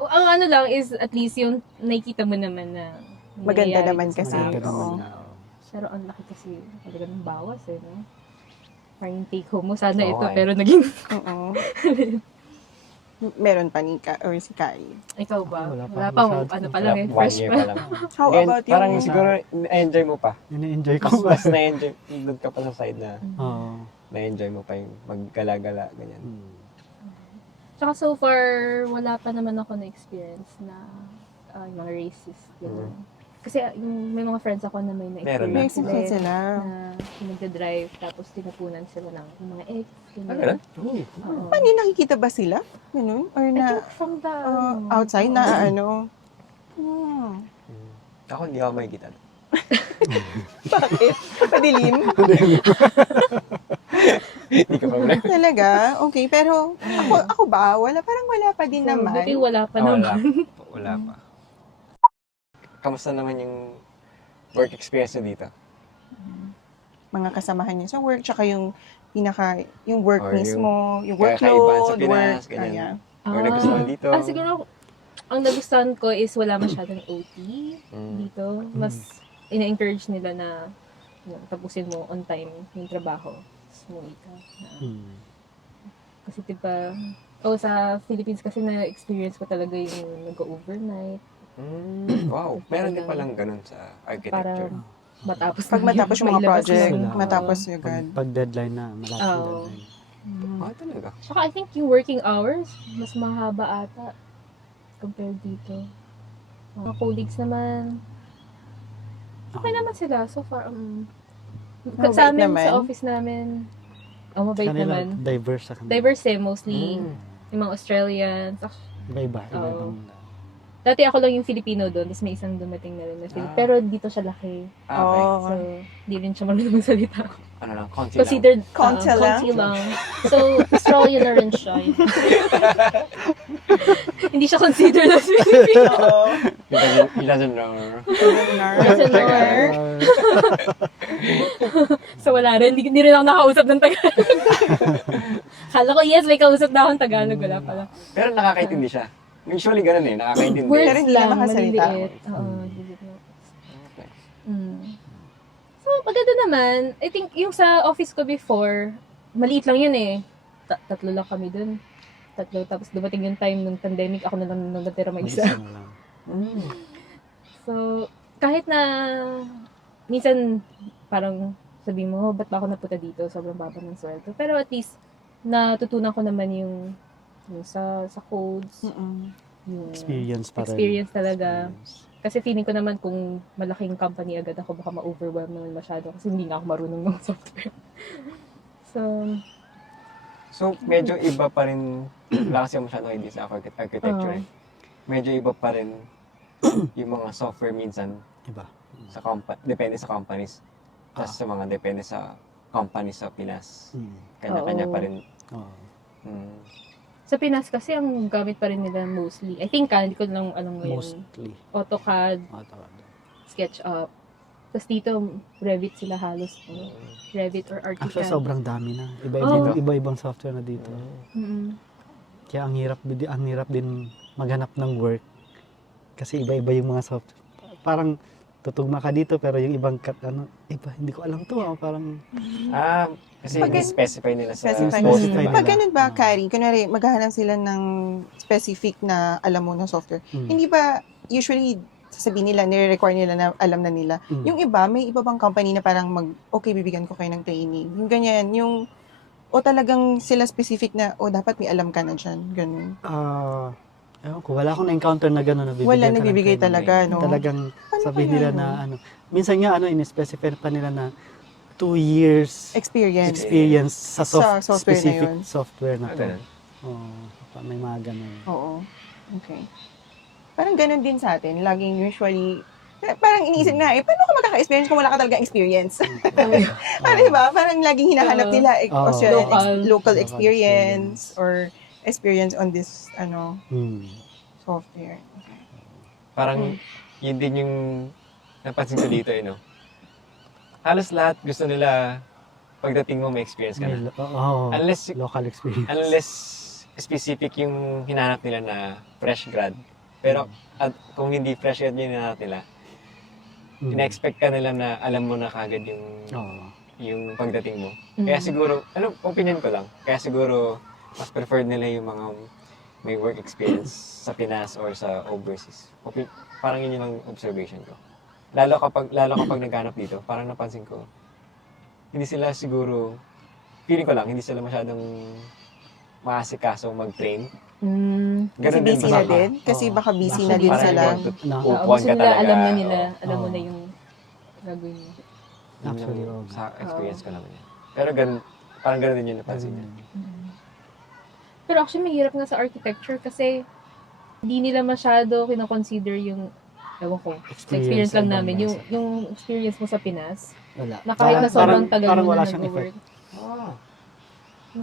Ang ano lang is, at least yung nakikita mo naman na maganda nangyayari naman sa kasi. tax. Maganda Oo. naman. Pero ang laki kasi talaga ng bawas eh, no? Parang yung take home mo, sana Oo, ito, eh. pero naging, Oo. Meron pa ni or si Carrie. ikaw ba? Wala Wala pa pa, masyado. ano pa lang eh, One fresh year pa. pa lang. How Ngayon, about parang yung... siguro na-enjoy mo pa. Ini-enjoy ko. Mas na-enjoy, doon ka pa sa side na Oo. na-enjoy mo pa yung maggala-gala, ganyan. Hmm. Tsaka so far, wala pa naman ako na-experience na yung mga racist. Ganyan. Kasi yung, may mga friends ako na may Meron May na-experience exception sila. na nagda-drive tapos tinapunan sila ng yung mga ex. Ah, ganun? Oo. Paano nakikita ba sila? Ganun? Or I na think from the, outside na ano? Ako, hindi ako makikita. Bakit? Padilim? Hindi ka pa wala. Talaga? Okay, pero ako ba? Parang wala pa din naman. Buti wala pa Wala. naman. Wala pa. Kamusta naman yung work experience nyo dito? Mga kasamahan niya sa work, tsaka yung yung work Or mismo, yung kakaibahan workload, sa Pinas, work, ganyan. kaya. Or nagustuhan dito? Siguro, ang nagustuhan ko is wala masyadong OT Mm. dito. Mas ina-encourage nila na yun, tapusin mo on time yung trabaho. Sumuwi ka. Hmm. Kasi diba, sa Philippines kasi na-experience ko talaga yung nag-overnight Wow, meron din palang ganun sa para architecture. matapos Pag matapos yung mga mailabas project, mo. Sila. matapos Oo. agad. Pag deadline na, malapit yung Oo. deadline. Ah, talaga? Tsaka I think yung working hours, mas mahaba ata compared dito. Mga colleagues naman, okay naman sila so far. Mabait Sa amin, naman. sa office namin, mabait Kanila, naman. diverse sa kanila. Diverse mostly. Mm. Yung mga Australians. Iba-iba. Oo. Iba-ibang Dati ako lang yung Filipino doon, tapos may isang dumating na rin na Filipino. Pero dito siya laki. Ah, okay. Oh. So, di rin siya marunong magsalita. Ano lang, konti lang. Considered, Konti lang? konti lang. So, Australian na rin siya. Hindi siya considered as Filipino. Oo. He doesn't know. Doesn't know her. So, wala rin. Hindi rin ako nakausap ng Tagalog. Kala ko, yes, may kausap na akong Tagalog. Wala pala. Pero nakakaintindi siya. Usually ganun eh, nakakaintindi. Words Pero hindi na lang, makasalita. maliliit. Oo, maliliit na. So, maganda naman. I think yung sa office ko before, maliit lang yun eh. Tatlo lang kami dun. Tatlo. Tapos dumating yung time ng pandemic, ako na lang natira mag-isa. Isa na lang. So, kahit na minsan parang sabi mo, ba't ba ako napunta dito? Sobrang baba ng sweldo. Pero at least, natutunan ko naman yung sa codes, yung Experience pa rin. experience talaga. Experience. Kasi feeling ko naman kung malaking company agad ako, baka ma-overwhelm naman masyado kasi hindi nga ako marunong ng software. So, medyo iba pa rin, wala kasi masyadong idea sa architecture. eh. Medyo iba pa rin yung mga software minsan Iba. sa depende sa companies. Tapos sa mga depende sa companies sa Pinas. Kanya-kanya pa rin. Oo. Mm. Sa Pinas kasi, ang gamit pa rin nila mostly. I think, hindi ko lang alam ngayon. Mostly. AutoCAD, Tawag. SketchUp. Tapos dito, Revit sila halos. Revit or ArchiCAD. Actually, sobrang dami na. Oo. Iba-ibang software na dito. Mm-mm. Kaya ang hirap din maghanap ng work. Kasi iba-iba yung mga software. Parang tutugma ka dito pero yung ibang iba, hindi ko alam to. Parang Kasi Pag- specify nila sa Specify post, nila. diba? Pag ganun ba, Kari, kunwari, maghahanap sila ng specific na alam mo na software, hindi ba usually sasabihin nila, nire-require nila na alam na nila. Yung iba, may iba bang company na parang okay, bibigyan ko kayo ng training. Yung ganyan, o talagang sila specific na, dapat may alam ka na dyan. Ganun. ewan ko, wala akong na-encounter na gano'n na bibigyan Wala ka ng nagbibigay training. talaga, no? Talagang Paano sabihin kaya nila yun? na minsan nga in-specify pa nila na 2 years Experience. experience sa Sa software na specific yun. software na to. Ganun. May mga ganun. Oo. Okay. Parang ganun din sa atin. Laging usually, parang iniisip nga, paano ka magkaka-experience kung wala ka talaga experience? Parang diba? Parang laging hinahanap nila Australian local experience or experience on this software. Okay. Parang yun din yung napansin ko dito, no? Halos lahat gusto nila pagdating mo may experience ka na. Unless Local experience. Unless specific yung hinanap nila na fresh grad. Pero kung hindi fresh grad yung hinanap nila, ina-expect ka nila na alam mo na kagad yung pagdating mo. Kaya siguro, opinion ko lang, kaya siguro mas preferred nila yung mga may work experience sa Pinas or sa overseas. Parang yun yung observation ko. Lalo kapag naghanap dito, parang napansin ko, hindi sila siguro, feeling ko lang, hindi sila masyadong maasikaso mag-train. Kasi Ganun busy ba? na din. Kasi baka busy na din Parang sila. want to Oo, upuan gusto ka nila, talaga. alam na nila, Oo. alam mo na Oo. yung gagawin mo. Yun Actually, yung oo. sa experience ko naman yan. Pero parang ganun din yung napansin niya. Pero actually, mahirap nga sa architecture kasi hindi nila masyado kinoconsider yung, ewan ko, sa experience lang ng namin, bansa. yung experience mo sa Pinas, Wala. na kahit na sobrang tagal parang mo wala na siyang nag-work.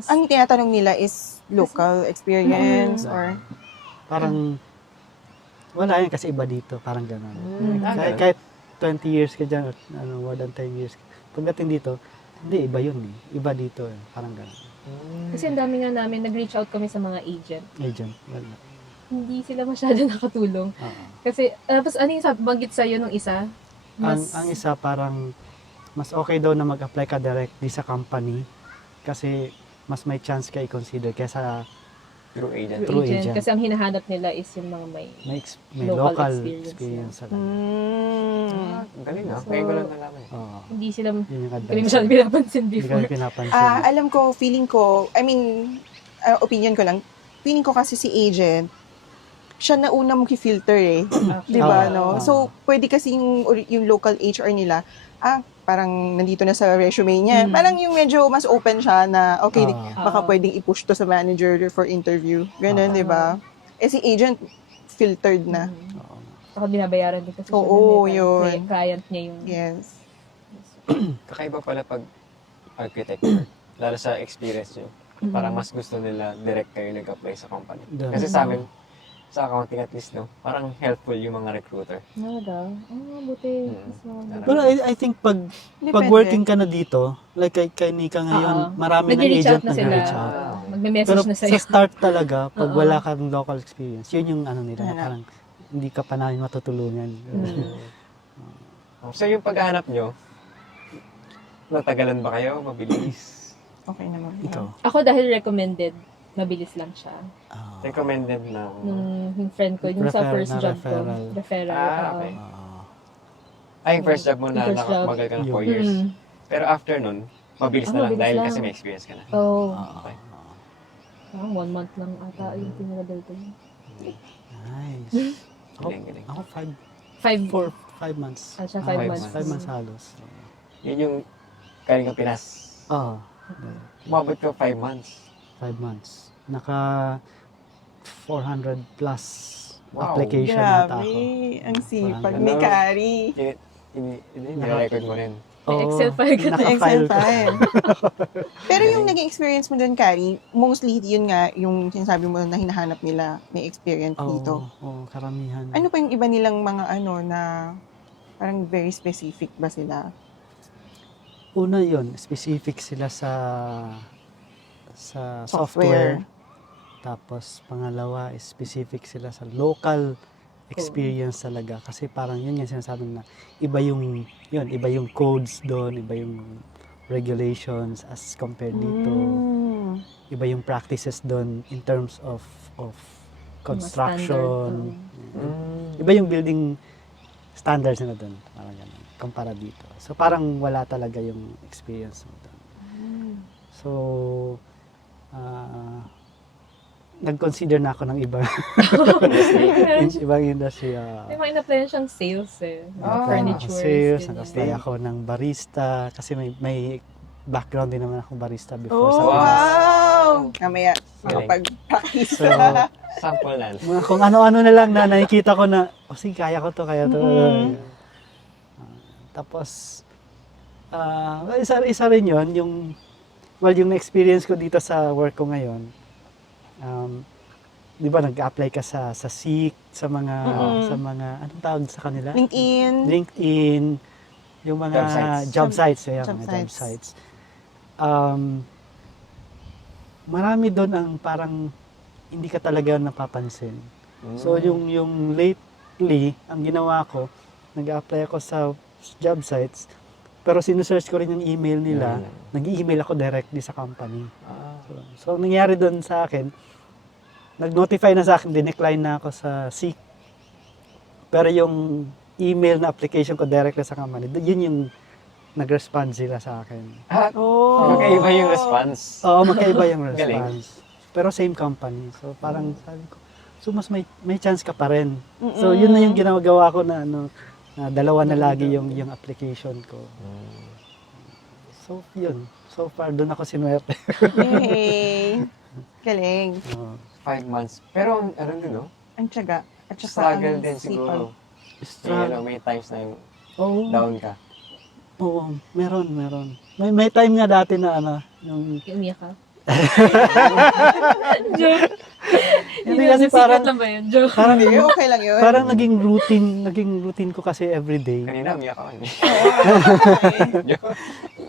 Ang tinatanong nila is local experience or Parang wala yan kasi iba dito. Parang gano'n. Ganun. Kahit 20 years ka dyan, or more than 10 years. Pagdating dito, hindi, iba yun eh. Iba dito eh. Parang gano'n. Kasi ang dami nga namin, nag-reach out kami sa mga agent. Agent. Wala. Hindi sila masyado nakatulong. Oo. Kasi, tapos ano yung banggit sa'yo nung isa? Ang isa parang mas okay daw na mag-apply ka directly sa company kasi mas may chance ka i-consider kaysa Through agent. True agent. agent. Kasi ang hinahanap nila is yung mga may may Local local experience experience sa Ang galing ah. Ngayon ko lang nalaman eh. Oo. hindi sila, Yun yung hindi advice. masyado pinapansin Hindi before. kami pinapansin. alam ko, feeling ko, opinion ko lang, feeling ko kasi si agent, siya na una mong ki-filter eh. Di ba, no? So, pwede kasi yung local HR nila, parang nandito na sa resume niya. Parang yung medyo mas open siya na, okay, baka pwedeng i-push to sa manager for interview. Ganun, di ba? Si agent, filtered na. Saka binabayaran din kasi siya. Oo, dun eh, yun. Client niya yung... Yes. Kakaiba pala pag architecture. Lalo sa experience nyo. Parang mas gusto nila direct kayo nag-apply sa company. Kasi sa amin, sa accounting at least, no, parang helpful yung mga recruiter. Nada. Buti. Mm. Mas maganda. Pero I think pag Depende. working ka na dito, like kay Nika ngayon, marami ng Nag-reach agent out na sila. nag-reach out. Magme-message Pero na sa sa'yo. start talaga, pag Oo. wala kang local experience, yun yung ano nila, na Hanap. parang hindi ka pa namin matutulungan. So yung paghahanap nyo, natagalan ba kayo? Mabilis? Okay naman. Ikaw. Ako dahil recommended, mabilis lang siya. Recommended na... Yung friend ko, yung sa Referral first na job referral. ko. Referral. Ah, oo. okay. Yung first job mo na Yung first job. nakamagal ka ng 4 Yung- years. Pero after nun, mabilis na lang mabilis dahil lang. kasi may experience ka na. Oh, Okay. parang 1 month lang ata yung tinagal ko. Nice. Galing. Ako 5 5 months. Ah, siya, 5 5 months. 5 months halos. Yun yung galing ka Pinas. Oo. Umabot ka 5 months. 5 months. Naka 400 plus Wow. application nata Grabe, ako. ang sipag Ano? ni Kari. Nire-record mo rin. May Excel file ka. Sa Naka-file Excel ko. file. Pero yung naging experience mo doon, Kari, mostly yun nga, yung sinasabi mo na hinahanap nila, may experience dito. Oo, karamihan. Ano pa yung iba nilang mga na parang very specific ba sila? Una yun, specific sila sa software. Tapos pangalawa, is specific sila sa local experience talaga. Kasi parang yun yung sinasabi na iba yung codes doon, iba yung regulations as compared dito. Iba yung practices doon in terms of construction. Iba yung building standards nila doon. Parang ganun, kumpara dito. So parang wala talaga yung experience mo doon. So, nag-consider na ako ng ibang industry. May mga in-applyan siyang sales eh. Ah, Furniture. Sales, nag-apply ako ng barista kasi may background din naman akong barista before Oh, sa Wow. Pinas. wow! Mamaya, Galing. makapag-practice. So, Sample lang. kung ano-ano na lang na nakikita ko na, sige, kaya ko to. Tapos, isa rin yun, yung experience ko dito sa work ko ngayon, di ba nag-apply ka sa Seek, sa mga, anong tawag sa kanila? LinkedIn, yung mga job sites. Marami doon ang parang hindi ka talaga napapansin. So yung lately, ang ginawa ko, nag-apply ako sa job sites, pero sinusearch ko rin yung email nila, nag-email ako directly sa company. So ang nangyari doon sa akin, nag-notify na sa akin, dinecline na ako sa Seek. Pero yung email na application ko directly sa company, yun yung nag-respond sila sa akin. Magkaiba yung response. Oo, magkaiba yung Galing. response. Pero same company. So parang sabi ko, so mas may chance ka pa rin. So yun na yung ginagawa ko na na dalawa na lagi yung application ko. So yun. So far doon ako sinwerte. Yay! Galing. 5 months. Pero ano din, no? Ang tiyaga. At saka Struggle ang din sipag. siguro. May times na yung Oo. down ka. Oo, meron. May time nga dati na yung Umiyak ka. Joke. hindi kasi parang lang ba yun? Joke. Hindi, okay lang yun. parang naging routine ko kasi everyday. Kanina, umiyak ako.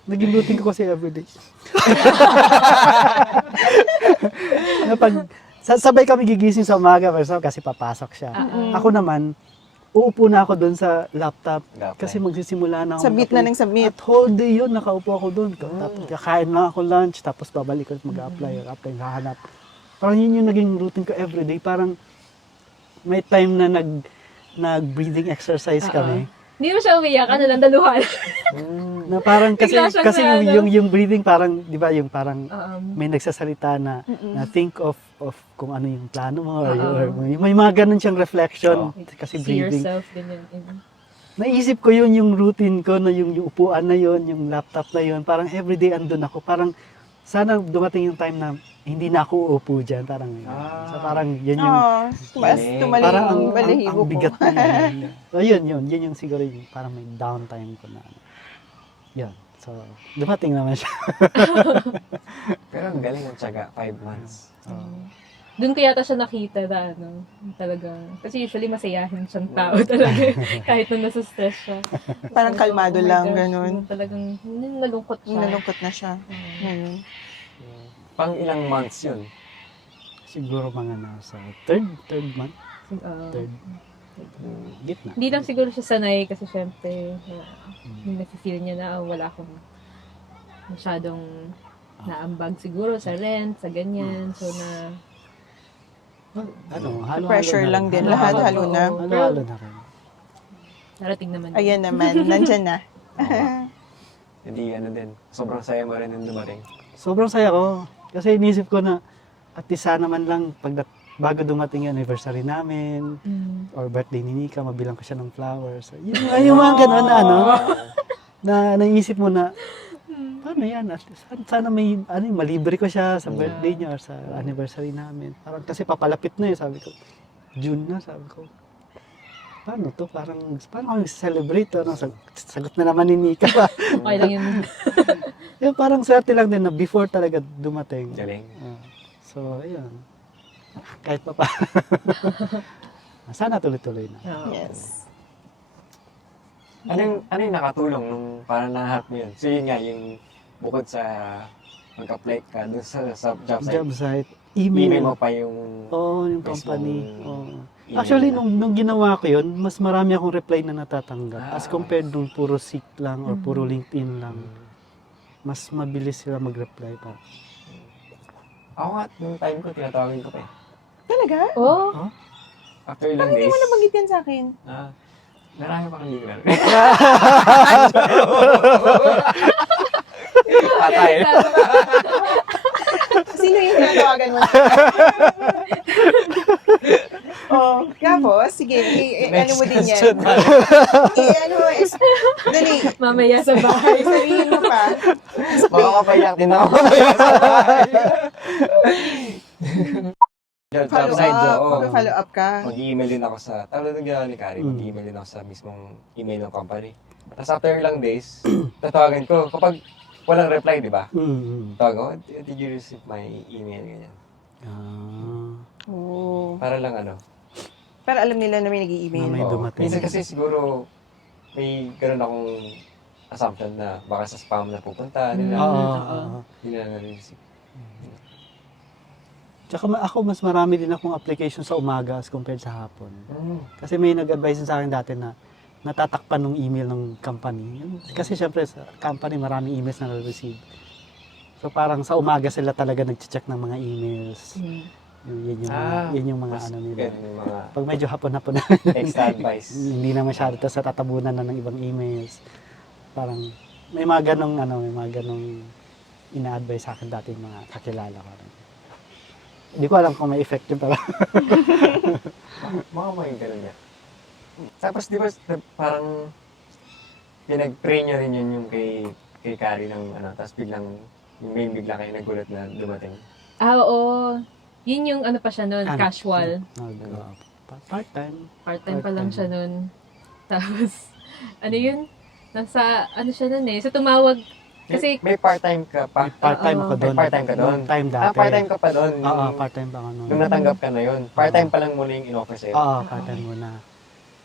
Naging routine ko kasi everyday. na pag sabay kami gigising sa umaga kasi papasok siya. Ako naman, uupo na ako doon sa laptop kasi magsisimula na ako. Submit na ng submit. At whole day yun, nakaupo ako doon. Tapos kakain lang ako lunch, tapos babalik ulit mag-apply, hahanap. Parang yun yung naging routine ko everyday. Parang may time na nag-breathing exercise kami. Hindi mo siya umiyak, ano lang, daluhan. Na parang Bigla siyang kasi na, yung breathing parang, di ba, yung parang may nagsasalita na think of kung ano yung plano mo or may mga ganun siyang reflection kasi See breathing. yourself, ganyan. Naisip ko yun yung routine ko na yung upuan na yun, yung laptop na yun, parang everyday andun ako. Parang sana dumating yung time na hindi na ako uupo dyan, parang yun. So parang yun yung Tumaling parang ang ang balahibo ko. bigat na yun. So yun yung siguro yung parang may downtime ko na. Yun. So dumating naman siya. Pero ang galing ang tiyaga, 5 months. Doon ko yata siya nakita na talagang, kasi usually masayahin siyang tao talaga, kahit nung nasa stress siya. Parang kalmado my lang, gosh, ganun. Talagang, nalungkot siya. Nalungkot na siya. Ngayon. Pang ilang months yun? Siguro mga nasa third month. Third. Gitna. Hindi lang siguro siya sanay kasi syempre, yung nafe-feel niya na wala akong masyadong naambag siguro sa rent, sa ganyan. So Halo-halo Pressure na lang rin. din. Lahat-halo na. Halo-halo na rin. narating naman. Ayan naman, nandyan na. Hindi ano din, sobrang saya mo rin nung dumating. Sobrang saya ko. Kasi inisip ko na at least sana man lang bago dumating yung anniversary namin or birthday ni Nika, mabilang ko siya ng flowers. Yung mga ganun na ano, na naisip mo na, paano yan? At least, sana may, malibre ko siya sa birthday niya or sa anniversary namin. Parang kasi papalapit na sabi ko. June na, sabi ko. Paano to? Paano kami celebrate? Ano, sagot na naman ni Nika. Okay lang yun. Yung parang swerte lang din na before talaga dumating. Galing. So, ayun. Kahit pa. Sana tuloy-tuloy na. Yes. Ano yung nakatulong nung parang nahanap mo yun? So yun nga, yung bukod sa mag-apply ka dun sa job site, Job site, email email. mo pa yung Oo, yung mismong company. email Actually, nila. nung ginawa ko yun, mas marami akong reply na natatanggap. As Ah. compared nung puro Seek lang or puro LinkedIn lang. Mas mabilis sila mag-reply pa. Ako nga, nung time ko, tinatawagin ko pa eh. Talaga? Oh, After ilang Hindi days, mo nabanggit yan sa akin. marami pa kang hindi ko narinig. Patay. Sino yung tinatawagan mo? Oh, tapos, sige, ano mo din yan. Ano mo, dali, mamaya sa bahay. sabihin mo pa. Makakapayak din ako. Job Follow site, up, oo. follow up ka. Mag-email din ako sa, talo ng gano'n ni Kari, mag-email din ako sa mismong email ng company. Tapos after ilang days, tatawagan ko. Kapag walang reply, di ba? Tawag ko, did you receive my email? Ganyan. Oh. Para lang ano. Pero alam nila na may nag-i-email. Na may Oo. dumating. Minsan kasi siguro, may gano'n akong assumption na baka sa spam na pupunta nila. Oo. Hindi na na-receive. Tsaka ako, mas marami din akong application sa umaga as compared sa hapon. Kasi may nag-advise sa akin dati na natatakpan ng email ng company. Kasi syempre sa company maraming emails na na-receive. So parang sa umaga sila talaga nag-check ng mga emails. Yun yung mga ano nila. Ganun yung mga Pag medyo hapon-hapon na, extra advice. hindi na masyado sa tatabunan na ng ibang emails. Parang may mga ganong ina-advise sa akin dati yung mga kakilala ko. Hindi ko alam kung may effect yun pero Mga ganun niya. Tapos di ba parang pinag-pray niya rin yun yung kay Kari ng ano, tapos bigla kayo nagulat na dumating. Oo. Yun yung ano pa siya nun, casual. Part-time. Part-time pa lang siya nun. Tapos, ano yun? Nasa, ano siya nun eh. So, tumawag. Kasi, May part-time ka pa. Part-time Oo. ako doon. May part-time ka doon. Time dati. Part-time ka pa doon. Oo, part-time pa ako noon. Nung natanggap ka na yun. Part-time pa lang muna yung in-offer sa'yo. Oo, part-time muna.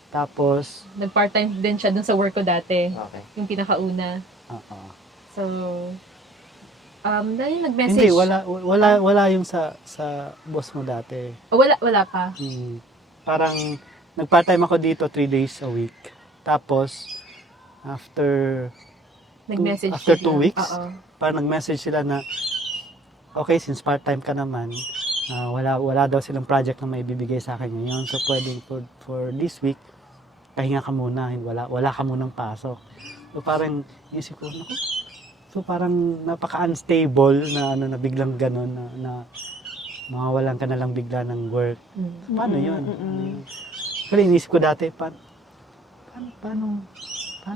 Tapos, nag-part-time din siya dun sa work ko dati. Okay. Yung pinakauna. oo. So, dahil nag-message. Hindi, wala yung sa boss mo dati. Oh, wala pa. Parang, nag-part-time ako dito 3 days a week. Tapos, after Nag-message after sila. 2 weeks? Oo. parang nag-message sila na, okay, since part-time ka naman, wala daw silang project na may bibigay sa akin ngayon. So, pwedeng for this week, pahinga ka muna, wala ka munang pasok. So, parang, isip ko, naku, so parang napaka-unstable na biglang gano'n na mawawalan ka na lang bigla ng work. Paano yun? Kasi inisip ko dati, paano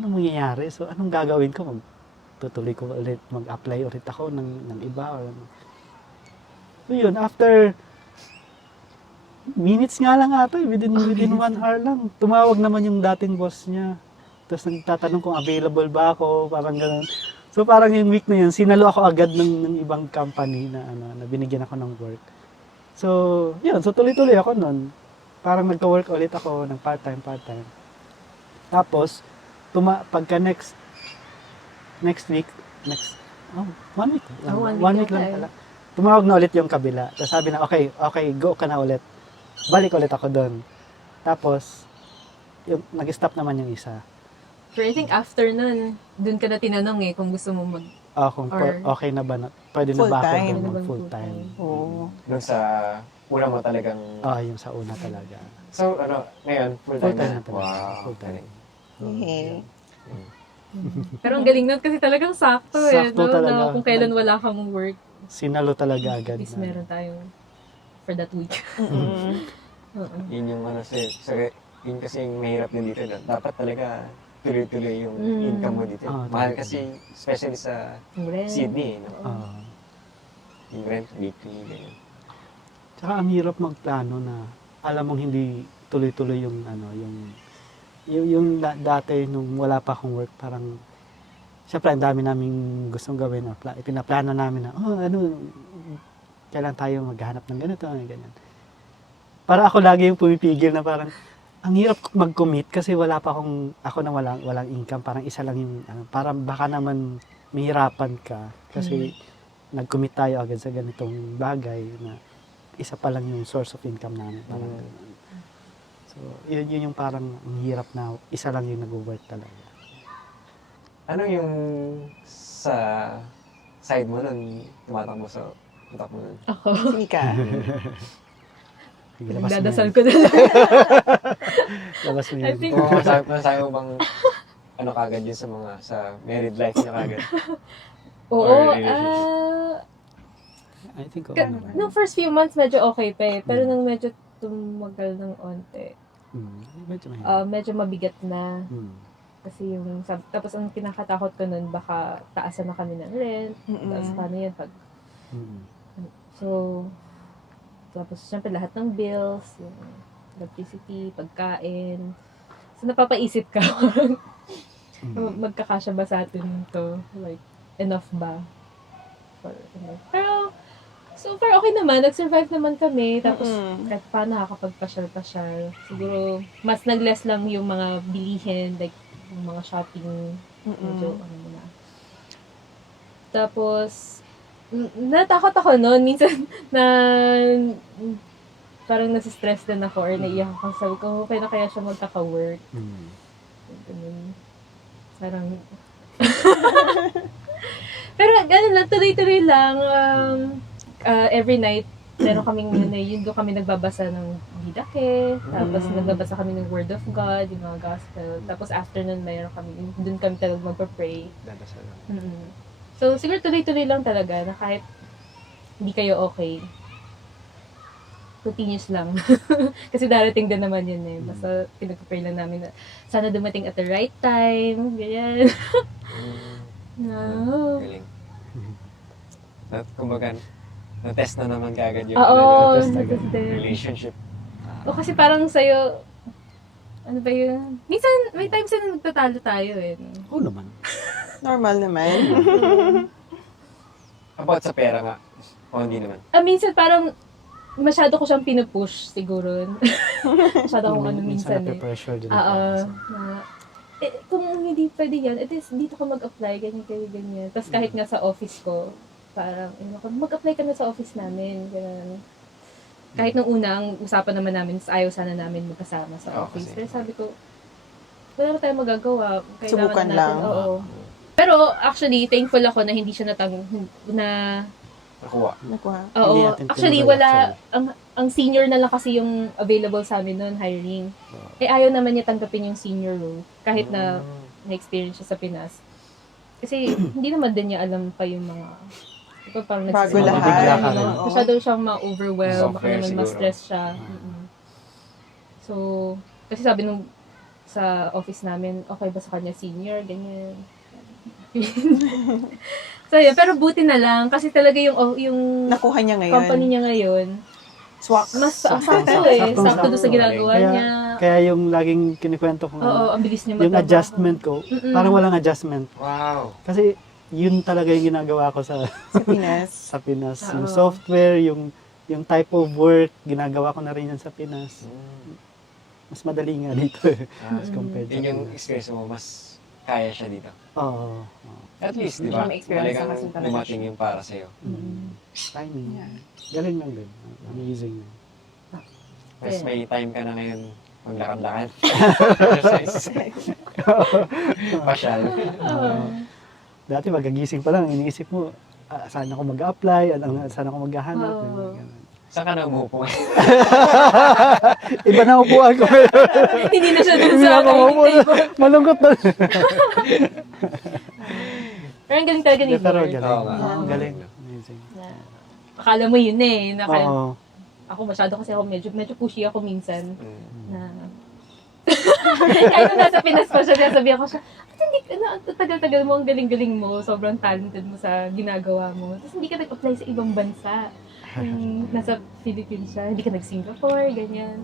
mangyayari? So, anong gagawin ko? Tutuloy ko ulit, mag-apply ulit ako ng iba. So, yun, after minutes nga lang ata, within 1 hour lang, tumawag naman yung dating boss niya. Tapos nagtatanong kung available ba ako, parang gano'n. So, parang yung week na yun, sinalo ako agad ng ibang company na binigyan ako ng work. So, yun. So, tuloy-tuloy ako nun. Parang nagka-work ulit ako ng part-time. Tapos, pagka next week, 1 week lang. Oh, 1 week 1 week lang yata pala. Tumawag na ulit yung kabila. Tapos sabi na, okay, go ka na ulit. Balik ulit ako doon. Tapos, nag-stop naman yung isa. Pero I think after nun, dun ka na tinanong kung gusto mo Kung Or- okay na ba, pwede na ba ako Full-time. doon Ano bang mag-full-time? Oo. Nung sa una mo talagang... Yung sa una talaga. So, ngayon, full-time Full-time na. na talaga. Wow. Full-time. galing. Okay. Pero ang galing nun kasi talagang sakto Sakto no? talaga. Na kung kailan wala kang work, Sinalo talaga at agad. least meron tayong for that week. Mm-mm. Oo. Yun yung ano yun kasi yung mahirap din dito. Dapat talaga tuloy-tuloy yung income mo dito. Ah, Mahal talaga. kasi, especially sa Yung rent. Sydney, no? Ah. Yung rent, weekly, ganyan. Tsaka ang hirap magplano na alam mong hindi tuloy-tuloy yung ano, dati nung wala pa akong work, parang syempre ang dami naming gustong gawin or pinaplano namin na kailan tayo maghanap ng ganito, ganyan. Para ako lagi yung pumipigil na parang ang hirap mag-commit kasi ako na walang income, parang isa lang yung parang baka naman mahirapan ka kasi nag-commit tayo agad sa ganitong bagay na isa pa lang yung source of income namin. Parang ganun. So, yun yung parang ang hirap na isa lang yung nag-work talaga. Ano yung sa side mo nun, tumatakbo sa utak mo nun? Ako. Sige ka. Sige, labas mo Dadasal yan. ko na lang. Labas mo I yan. think- Kung masasabi mo bang ano kagad yun sa married life niya kagad? Oo. Or relationship. I think Nung first few months, medyo okay pa eh. Pero nung medyo tumagal ng onte, medyo mahirap. medyo mabigat na. Mm. Kasi tapos ang kinakatakot ko nun, baka taasan na kami ng rent. Tapos paano yun pag, Mm. so, tapos syempre lahat ng bills, yung electricity, pagkain. So napapaisip ka, magkakasya ba sa atin to? Like, enough ba? Pero, so far okay naman, nag-survive naman kami. Tapos, kahit paano nakakapagpasyal-pasyal. Siguro, mas nag-less lang yung mga bilihin, like, yung mga shopping, medyo, ano muna. Tapos, natakot ako noon. Minsan, parang nasistress din ako or naiyak ako. Sabi ko, okay na kaya siya magkaka-work. Mm. Ganun. Parang, pero ganun lang, tuloy-tuloy lang. Every night, meron kaming yun doon kami nagbabasa ng Bidake, tapos nagbabasa kami ng Word of God, yung mga gospel. Tapos after nun, meron kami, doon kami talagang magpa-pray. Dadasal lang. So, siguro tuloy-tuloy lang talaga na kahit hindi kayo okay, continuous lang. Kasi darating din naman yun eh. Basta pinag-pray lang namin na sana dumating at the right time, ganyan. No. Galing. Kumbaga, na-test na naman kagad yung Oo, test agad. relationship. O kasi parang sa'yo, ano ba yun? Minsan, may times na nagtatalo tayo eh. Oo naman. Normal naman. About sa pera nga. O hindi naman. Minsan parang, masyado ko siyang pinupush siguro. Masyado akong ano minsan eh. pressure din. Oo. Kung hindi pwede yan, at least dito ko mag-apply, ganyan. Tapos kahit nga sa office ko, parang, mag-apply ka na sa office namin, ganyan. Kahit nung una, ang usapan naman namin, ayaw sana namin magkasama sa office. kasi- Pero sabi ko, wala na tayong magagawa. Kailangan Subukan na natin, lang. Oo. Pero actually, thankful ako na hindi siya Nakuha. Nakuha. Oo, Hindi natin actually tinuloy, wala, ang senior na lang kasi yung available sa amin noon, hiring. Ayaw naman niya tanggapin yung senior role, kahit na na-experience siya sa Pinas. Kasi hindi naman din niya alam pa yung mga, diba, parang Bago nagsisimula lahat. pa lang, Bigla ka no? rin. Masyado siyang ma-overwhelm, baka Software naman siguro. ma-stress siya. So, kasi sabi nung sa office namin, okay ba sa kanya senior, ganyan. So, yun, pero buti na lang, kasi talaga yung Nakuha niya ngayon. company niya ngayon, Swak. mas sakto Saktong- sakto doon sa sakto. ginagawa Kaya- niya. Kaya yung laging kinikwento ko Oo, nga, ang bilis niya yung magtrabaho. adjustment ko, Mm-mm. parang walang adjustment. Wow. Kasi yun talaga yung ginagawa ko sa Sa Pinas. sa Pinas. Yung Oo. software, yung type of work, ginagawa ko na rin yan sa Pinas. Mas madali nga dito eh. As compared sa Yun yung Pinas. experience mo, mas kaya siya dito. Oo. At least, di ba? May experience Talagang na kasi talaga dumating siya. yung para sa'yo. Timing. Yeah. Galing lang din. Amazing. Mas Yeah. may time ka na ngayon maglakad-lakad. Exercise. Pasyal. Dati magagising pa lang, iniisip mo, saan ako mag-apply, saan ako maghahanap. Oo. ganun. Saan ka na umupo? Iba na upuan ko. Hindi na siya dun Hindi sa na ako dining maupo. table. Malungkot na. Pero ang galing talaga ni Pero Lord. galing. Oo nga. Ang galing. Amazing. Na, akala mo yun eh. Oo. Ako masyado kasi ako medyo pushy ako minsan. Mm. Na kahit nung nasa Pinas pa siya, sabihan ko siya, "Ba't hindi ka na, ang tagal-tagal mo, ang galing-galing mo, sobrang talented mo sa ginagawa mo. Tapos hindi ka nag-apply sa ibang bansa. Nasa Philippines siya, hindi ka nag-Singapore, ganyan.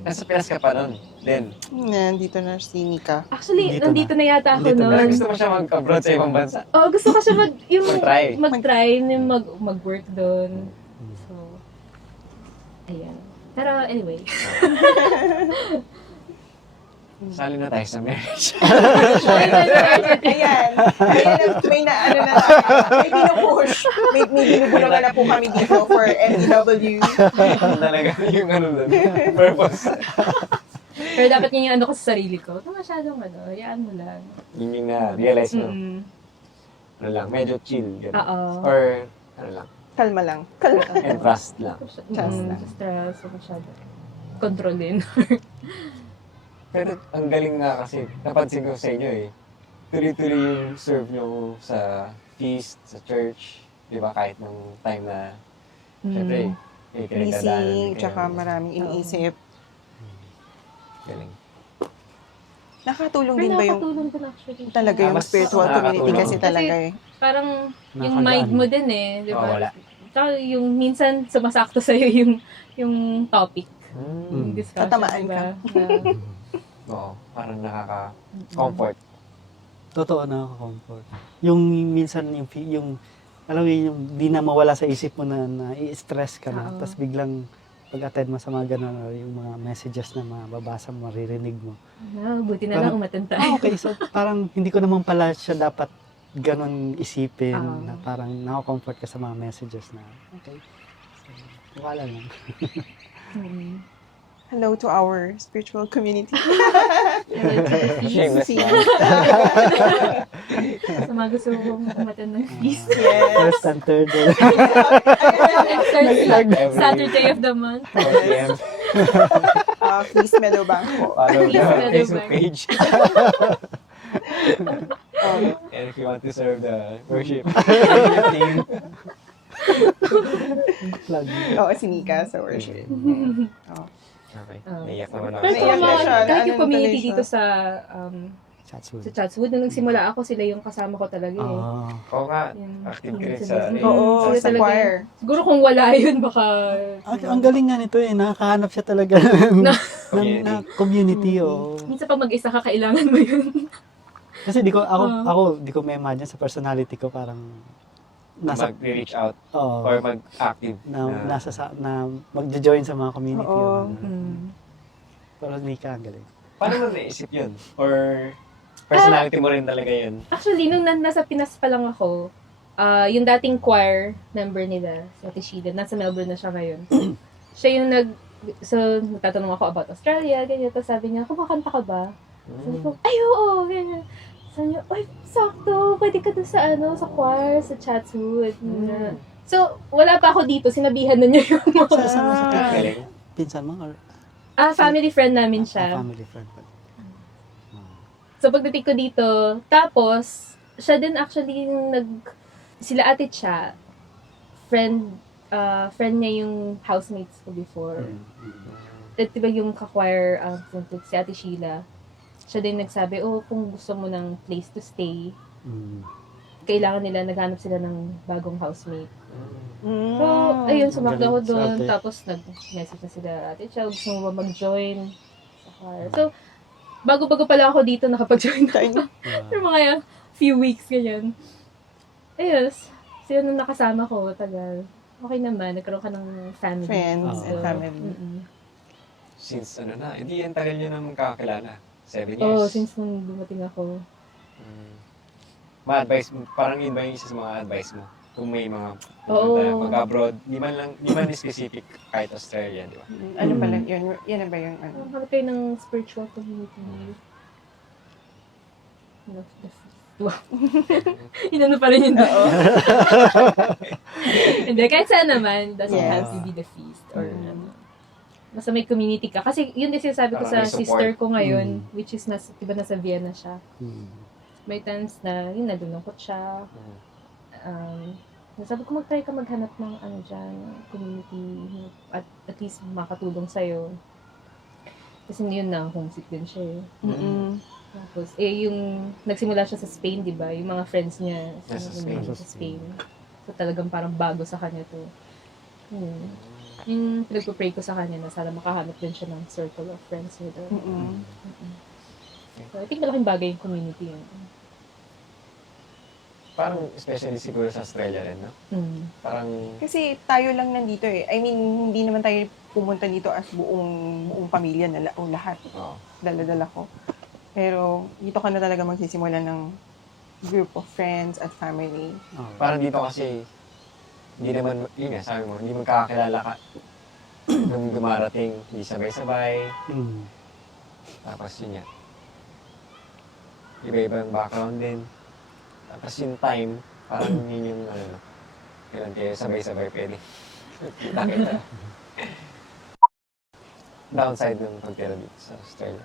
Nasa Pinas ka pa nun. Then, Nandito na si Nika. Actually, Dito nandito na yata ako Dito na. pero noon. gusto mo siya mag-abroad sa ibang bansa. Oo, gusto ko siya Mag-try. mag-try, yung mag-work doon. So, ayan. Pero anyway, Sali na tayo sa marriage. Ayan. May na, ano na, may pinupush. May binubulungan na po kami dito for MDW. Talaga yung ano doon. Purpose. pero dapat yun yung ano ko sa sarili ko. Ito masyadong hayaan mo lang. Yun yung na-realize mo. Mm. Ano lang, medyo chill. Ganun. Oo. Or, ano lang, Kalma lang. Kalma lang. and trust lang. Just lang. stress, so masyado. Kontrolin. Pero ang galing nga kasi, napansin ko sa inyo eh. Tuloy-tuloy yung serve nyo sa feast, sa church. Di ba? Kahit nung time na, syempre, may pinagdadaanan Busy, kayo. tsaka maraming iniisip. Galing. Nakatulong Pero din ba yung nakakatulong din actually. talaga yung Mas spiritual community nakakatulong. kasi talaga eh. Parang yung Nakagaan. mind mo din eh, di ba? wala. Tsaka yung minsan sumasakto sa'yo yung topic. Yung discussion, Tatamaan diba? Oo, parang nakaka-comfort. Totoo na comfort. Yung minsan yung alam mo yun, yung di na mawala sa isip mo na i-stress ka na. Oo. Tapos biglang pag-attend mo sa mga ganun, or yung mga messages na mababasa mo, maririnig mo. Buti na lang umattend tayo. Okay, so parang hindi ko naman pala siya dapat ganun isipin Oo. na parang nako-comfort ka sa mga messages na okay. So, wala lang. Mm. Hello to our spiritual community. Shameless See. lang. Sa mga gusto kong umattend ng feast. Yes. First and third. Saturday of the month. 4 p.m. Feast Meadowbank po. Follow Please, the Meadow Facebook Bank. page. Um, And if you want to serve the worship team. Plug. Oo, si Nika sa worship. Oh. Okay. Oh. Naiyak naman ako. Pero Naiyak kung na siya. kahit Ano yung community tuloy siya? dito sa Chatswood. Chatswood, nung nagsimula ako, sila yung kasama ko talaga eh. Oo nga, Yung- active ka rin yung sa... Oo, Sila sa talaga choir. Siguro kung wala yun, baka... Ang galing nga nito eh, nakakahanap siya talaga ng community. Oh. Minsan pag mag-isa ka, kailangan mo yun. Kasi di ko ma-imagine sa personality ko parang nasa Mag-reach out oo, or mag-active. na magjo-join sa mga community. Oo. yun. Pero Nika, ang galing. Paano mo naisip yun? Or personality mo rin talaga yun? Actually, nung nasa Pinas pa lang ako, yung dating choir member nila, si Ate Sheila, nasa Melbourne na siya ngayon. Siya yung nagtatanong ako about Australia, ganyan. Tapos sabi niya, kumakanta ka ba? Sabi ko, ay oo, ganyan. Sabi niya, ay, sakto, pwede ka doon sa choir, sa Chatswood. So, wala pa ako dito, sinabihan na niya yung mga... Galing. Pinsan mo or family friend namin siya. family friend? So, pagdating ko dito, tapos, siya din actually yung sila Ate Cha, friend niya yung housemates ko before. At diba yung ka-choir, si Ate Sheila, siya din nagsabi, kung gusto mo ng place to stay, kailangan nila, naghanap sila ng bagong housemate. So, ayun, sumakta ako doon. Sabi. Tapos, nag-message na sila, Ate Chow, gusto mo ba mag-join sa choir? So, bago-bago pala ako dito, nakapag-join ako. For mga few weeks, ganyan. Ayun, sila nung nakasama ko, tagal. Okay naman, nagkaroon ka ng family. Friends Oo. and family. Since hindi yan tagal nyo naman kakakilala. 7 years. Oo, since nung dumating ako. Ma-advise mo, parang yun ba yung isa sa mga advice mo? Kung may mga Oo. pag-abroad, di man specific kahit Australia, di ba? Ano pala, yan na ba yung ano? Hanap kayo ng spiritual community. Love the faith. Wow. Inano pa rin yun doon. Hindi, kahit saan naman, doesn't Yes. have to be the feast or ano. Basta may community ka. Kasi yun din sinasabi ko Parang sa may support. sister ko ngayon, which is diba nasa Vienna siya. Mm. May times na, yun, nalulungkot siya. Sabi ko, mag-try ka maghanap ng ano dyan, community, at least makatulong sa'yo. Kasi yun na, homesick din siya eh. Mm-mm. Tapos, yung nagsimula siya sa Spain, di ba? Yung mga friends niya Nasa sa Spain. Spain. So, talagang parang bago sa kanya to. Yung pinagpo-pray ko sa kanya na sana makahanap din siya ng circle of friends niya doon. Mm-mm. So, I think malaking bagay yung community yun. Parang especially siguro sa Australia rin, no? Parang, Kasi tayo lang nandito eh. I mean, hindi naman tayo pumunta dito as buong pamilya na o lahat. oh, Dala-dala ko. Pero dito ka na talaga magsisimula ng group of friends at family. Oh. parang dito kasi, hindi naman, yun nga, sabi mo, hindi magkakakilala ka nung dumarating, hindi sabay-sabay, Mm. tapos yun nga, iba-ibang background din. Tapos yung time, parang yun yung, ano, kailan kayo sabay-sabay pwede. Kita-kita. Downside ng pagtira dito sa Australia.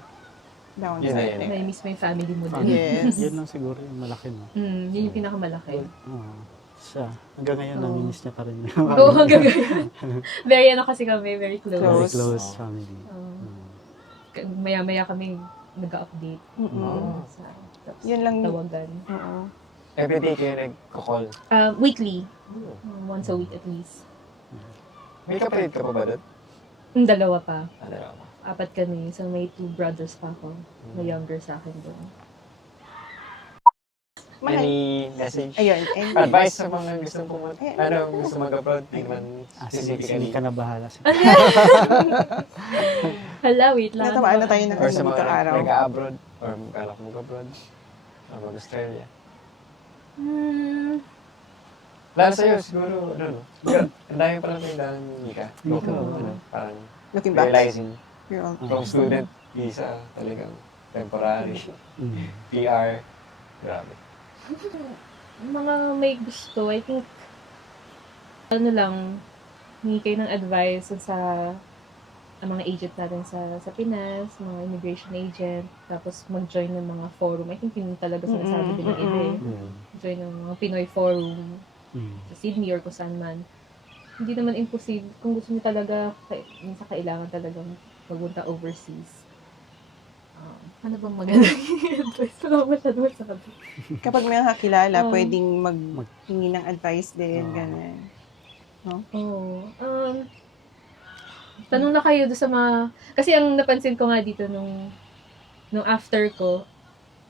Downside. Yun na yun. Na-miss mo yung family mo din. Yes. Yun lang siguro yung malaki, no? Yun yung pinakamalaki. Oo. Siya. Hanggang ngayon, Oo. namimiss niya pa rin yung Oo, hanggang ngayon. Very ano kasi kami, very close. Very Close. close Oo. family. Maya-maya kami nag-update. Mm-mm. Tapos Yun lang. tawagan. Oo. Everyday kayo nagko-call. Weekly. Once a week at least. May kapatid ka pa ba doon? Yung dalawa pa. Ano lang ako. 4 kami. So may 2 brothers pa ako. Na younger sa akin doon. Mahal. Any message? Ayun. And Advice sa mga gustong pumunta? Ayun. Ano, gusto mag-abroad? Hindi naman Sige specifically. ka na bahala. Hala, wait lang. Natamaan na tayo ng Or sa mga dito araw. nag-abroad or magkalak mag-abroad or mag-Australia. Lalo sa'yo, siguro, ano, no? Ang dami pa lang tayong daan, Mika. Mika, Ano, parang Looking back. realizing You're all from student visa, talagang temporary, Mm. PR, grabe. Mga may gusto, I think, ano lang, hingi kayo ng advice sa ang mga agent natin sa Pinas, mga immigration agent, tapos mag-join ng mga forum. I think yun talaga sinasabi din ng iba eh. Join ng mga Pinoy forum sa Sydney or kung saan man. Hindi naman imposible. Kung gusto niyo talaga, minsan kailangan talagang magpunta overseas. Ano bang magandang advice? Wala ko masyado masabi. Kapag may kakilala, Um, pwedeng maghingi ng advice din, ganun. Oo. Tanong na kayo doon sa mga... Kasi ang napansin ko nga dito nung after ko,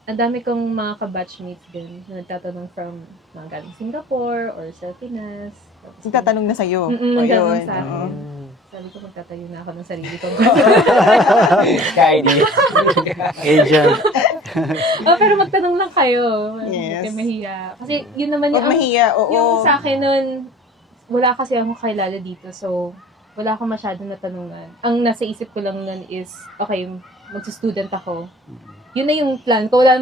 ang dami kong mga ka-batchmates din na nagtatanong from mga galing Singapore or sa Pinas. Tapos, Magtatanong na sa'yo. Mm-mm, O, nagtatanong yun. sa akin. Oo. Sabi ko, magtatayo na ako ng sarili ko. Kaya di. Agent. Pero magtanong lang kayo. Yes. Hindi kayo mahiya. Kasi yun naman Huwag mahiya, oo. yung sa akin nun, wala kasi akong kakilala dito. So, wala akong masyadong natanungan. Ang nasa isip ko lang nun is, okay, magsa-student ako. Yun na yung plan ko. Wala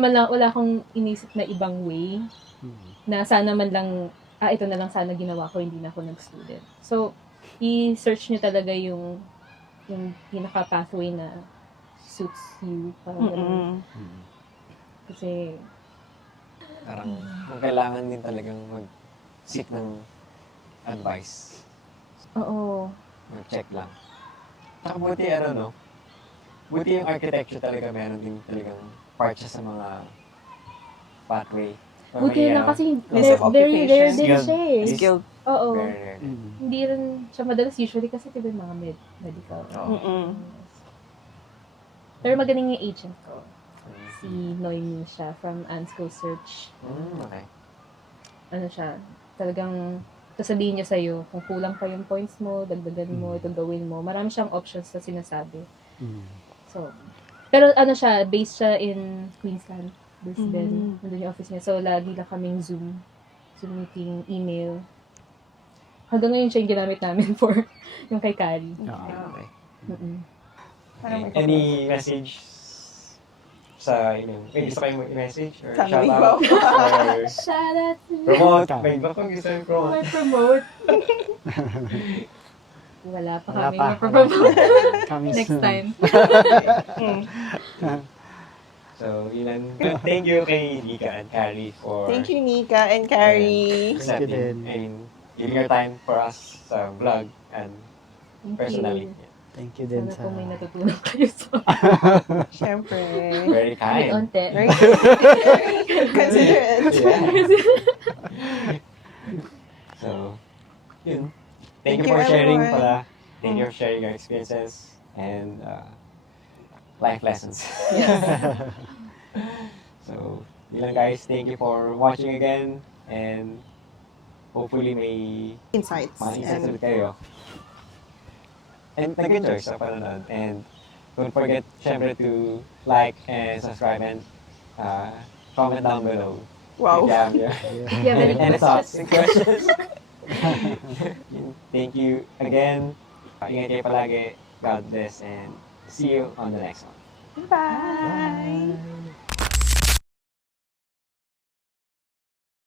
akong inisip na ibang way na sana man lang, ito na lang sana ginawa ko, hindi na ako nag-student. So, i-search nyo talaga yung pinaka-pathway na suits you. Parang ganun. Mm-mm. Kasi, Parang, kung kailangan din talagang mag-seek ng advice. oo. Mag-check lang. Saka buti ano, no? Buti yung architecture talaga, meron din talagang part siya sa mga pathway. Or Buti may, na ano, kasi list of very rare occupations. din Skilled. siya eh. Skilled. Oo. very rare. Hindi rin siya madalas usually kasi diba yung mga medical. Oo. Mm-mm. Pero magaling yung agent ko. Si Noemi siya from Ansco Search. Okay. Ano siya, talagang sasabihin niya sa'yo kung kulang pa yung points mo, dagdagan mo, ito gawin mo. Marami siyang options na sinasabi. So, pero ano siya, based siya in Queensland, Brisbane. Nandun yung office niya. So, lagi lang kaming Zoom meeting, email. Hanggang ngayon siya yung ginamit namin for yung kay Kari. Okay. Mm-mm. Parang may Any message sa inyo. May gusto kayong message or Family shoutout? Or Shout out to promote? May iba kong gusto yung promote. my promote. Wala pa Wala kami pa. mapropromote. Coming Next soon. time. Mm. So, yun lang. Thank you kay Nika and Carrie for Thank you, Nika and Carrie. Thank you din. and giving your time for us sa vlog and Thank personally. you. Thank you din Sana sa... po may natutunan kayo sa Siyempre. Very kahit kind. onte. Very considerate. Yeah. So, yun. Thank you Thank for you, sharing everyone. pala. Thank you for sharing your experiences and life lessons. So, yun lang guys. Thank you for watching again and hopefully may Insights. mga insights And ulit kayo. And nag-enjoy sa panonood. And don't forget, syempre, to like and subscribe and comment down below. wow. If you have your Yeah, any, very any good. thoughts and questions. Thank you again. Ingat kayo palagi. God bless and see you on the next one. Bye.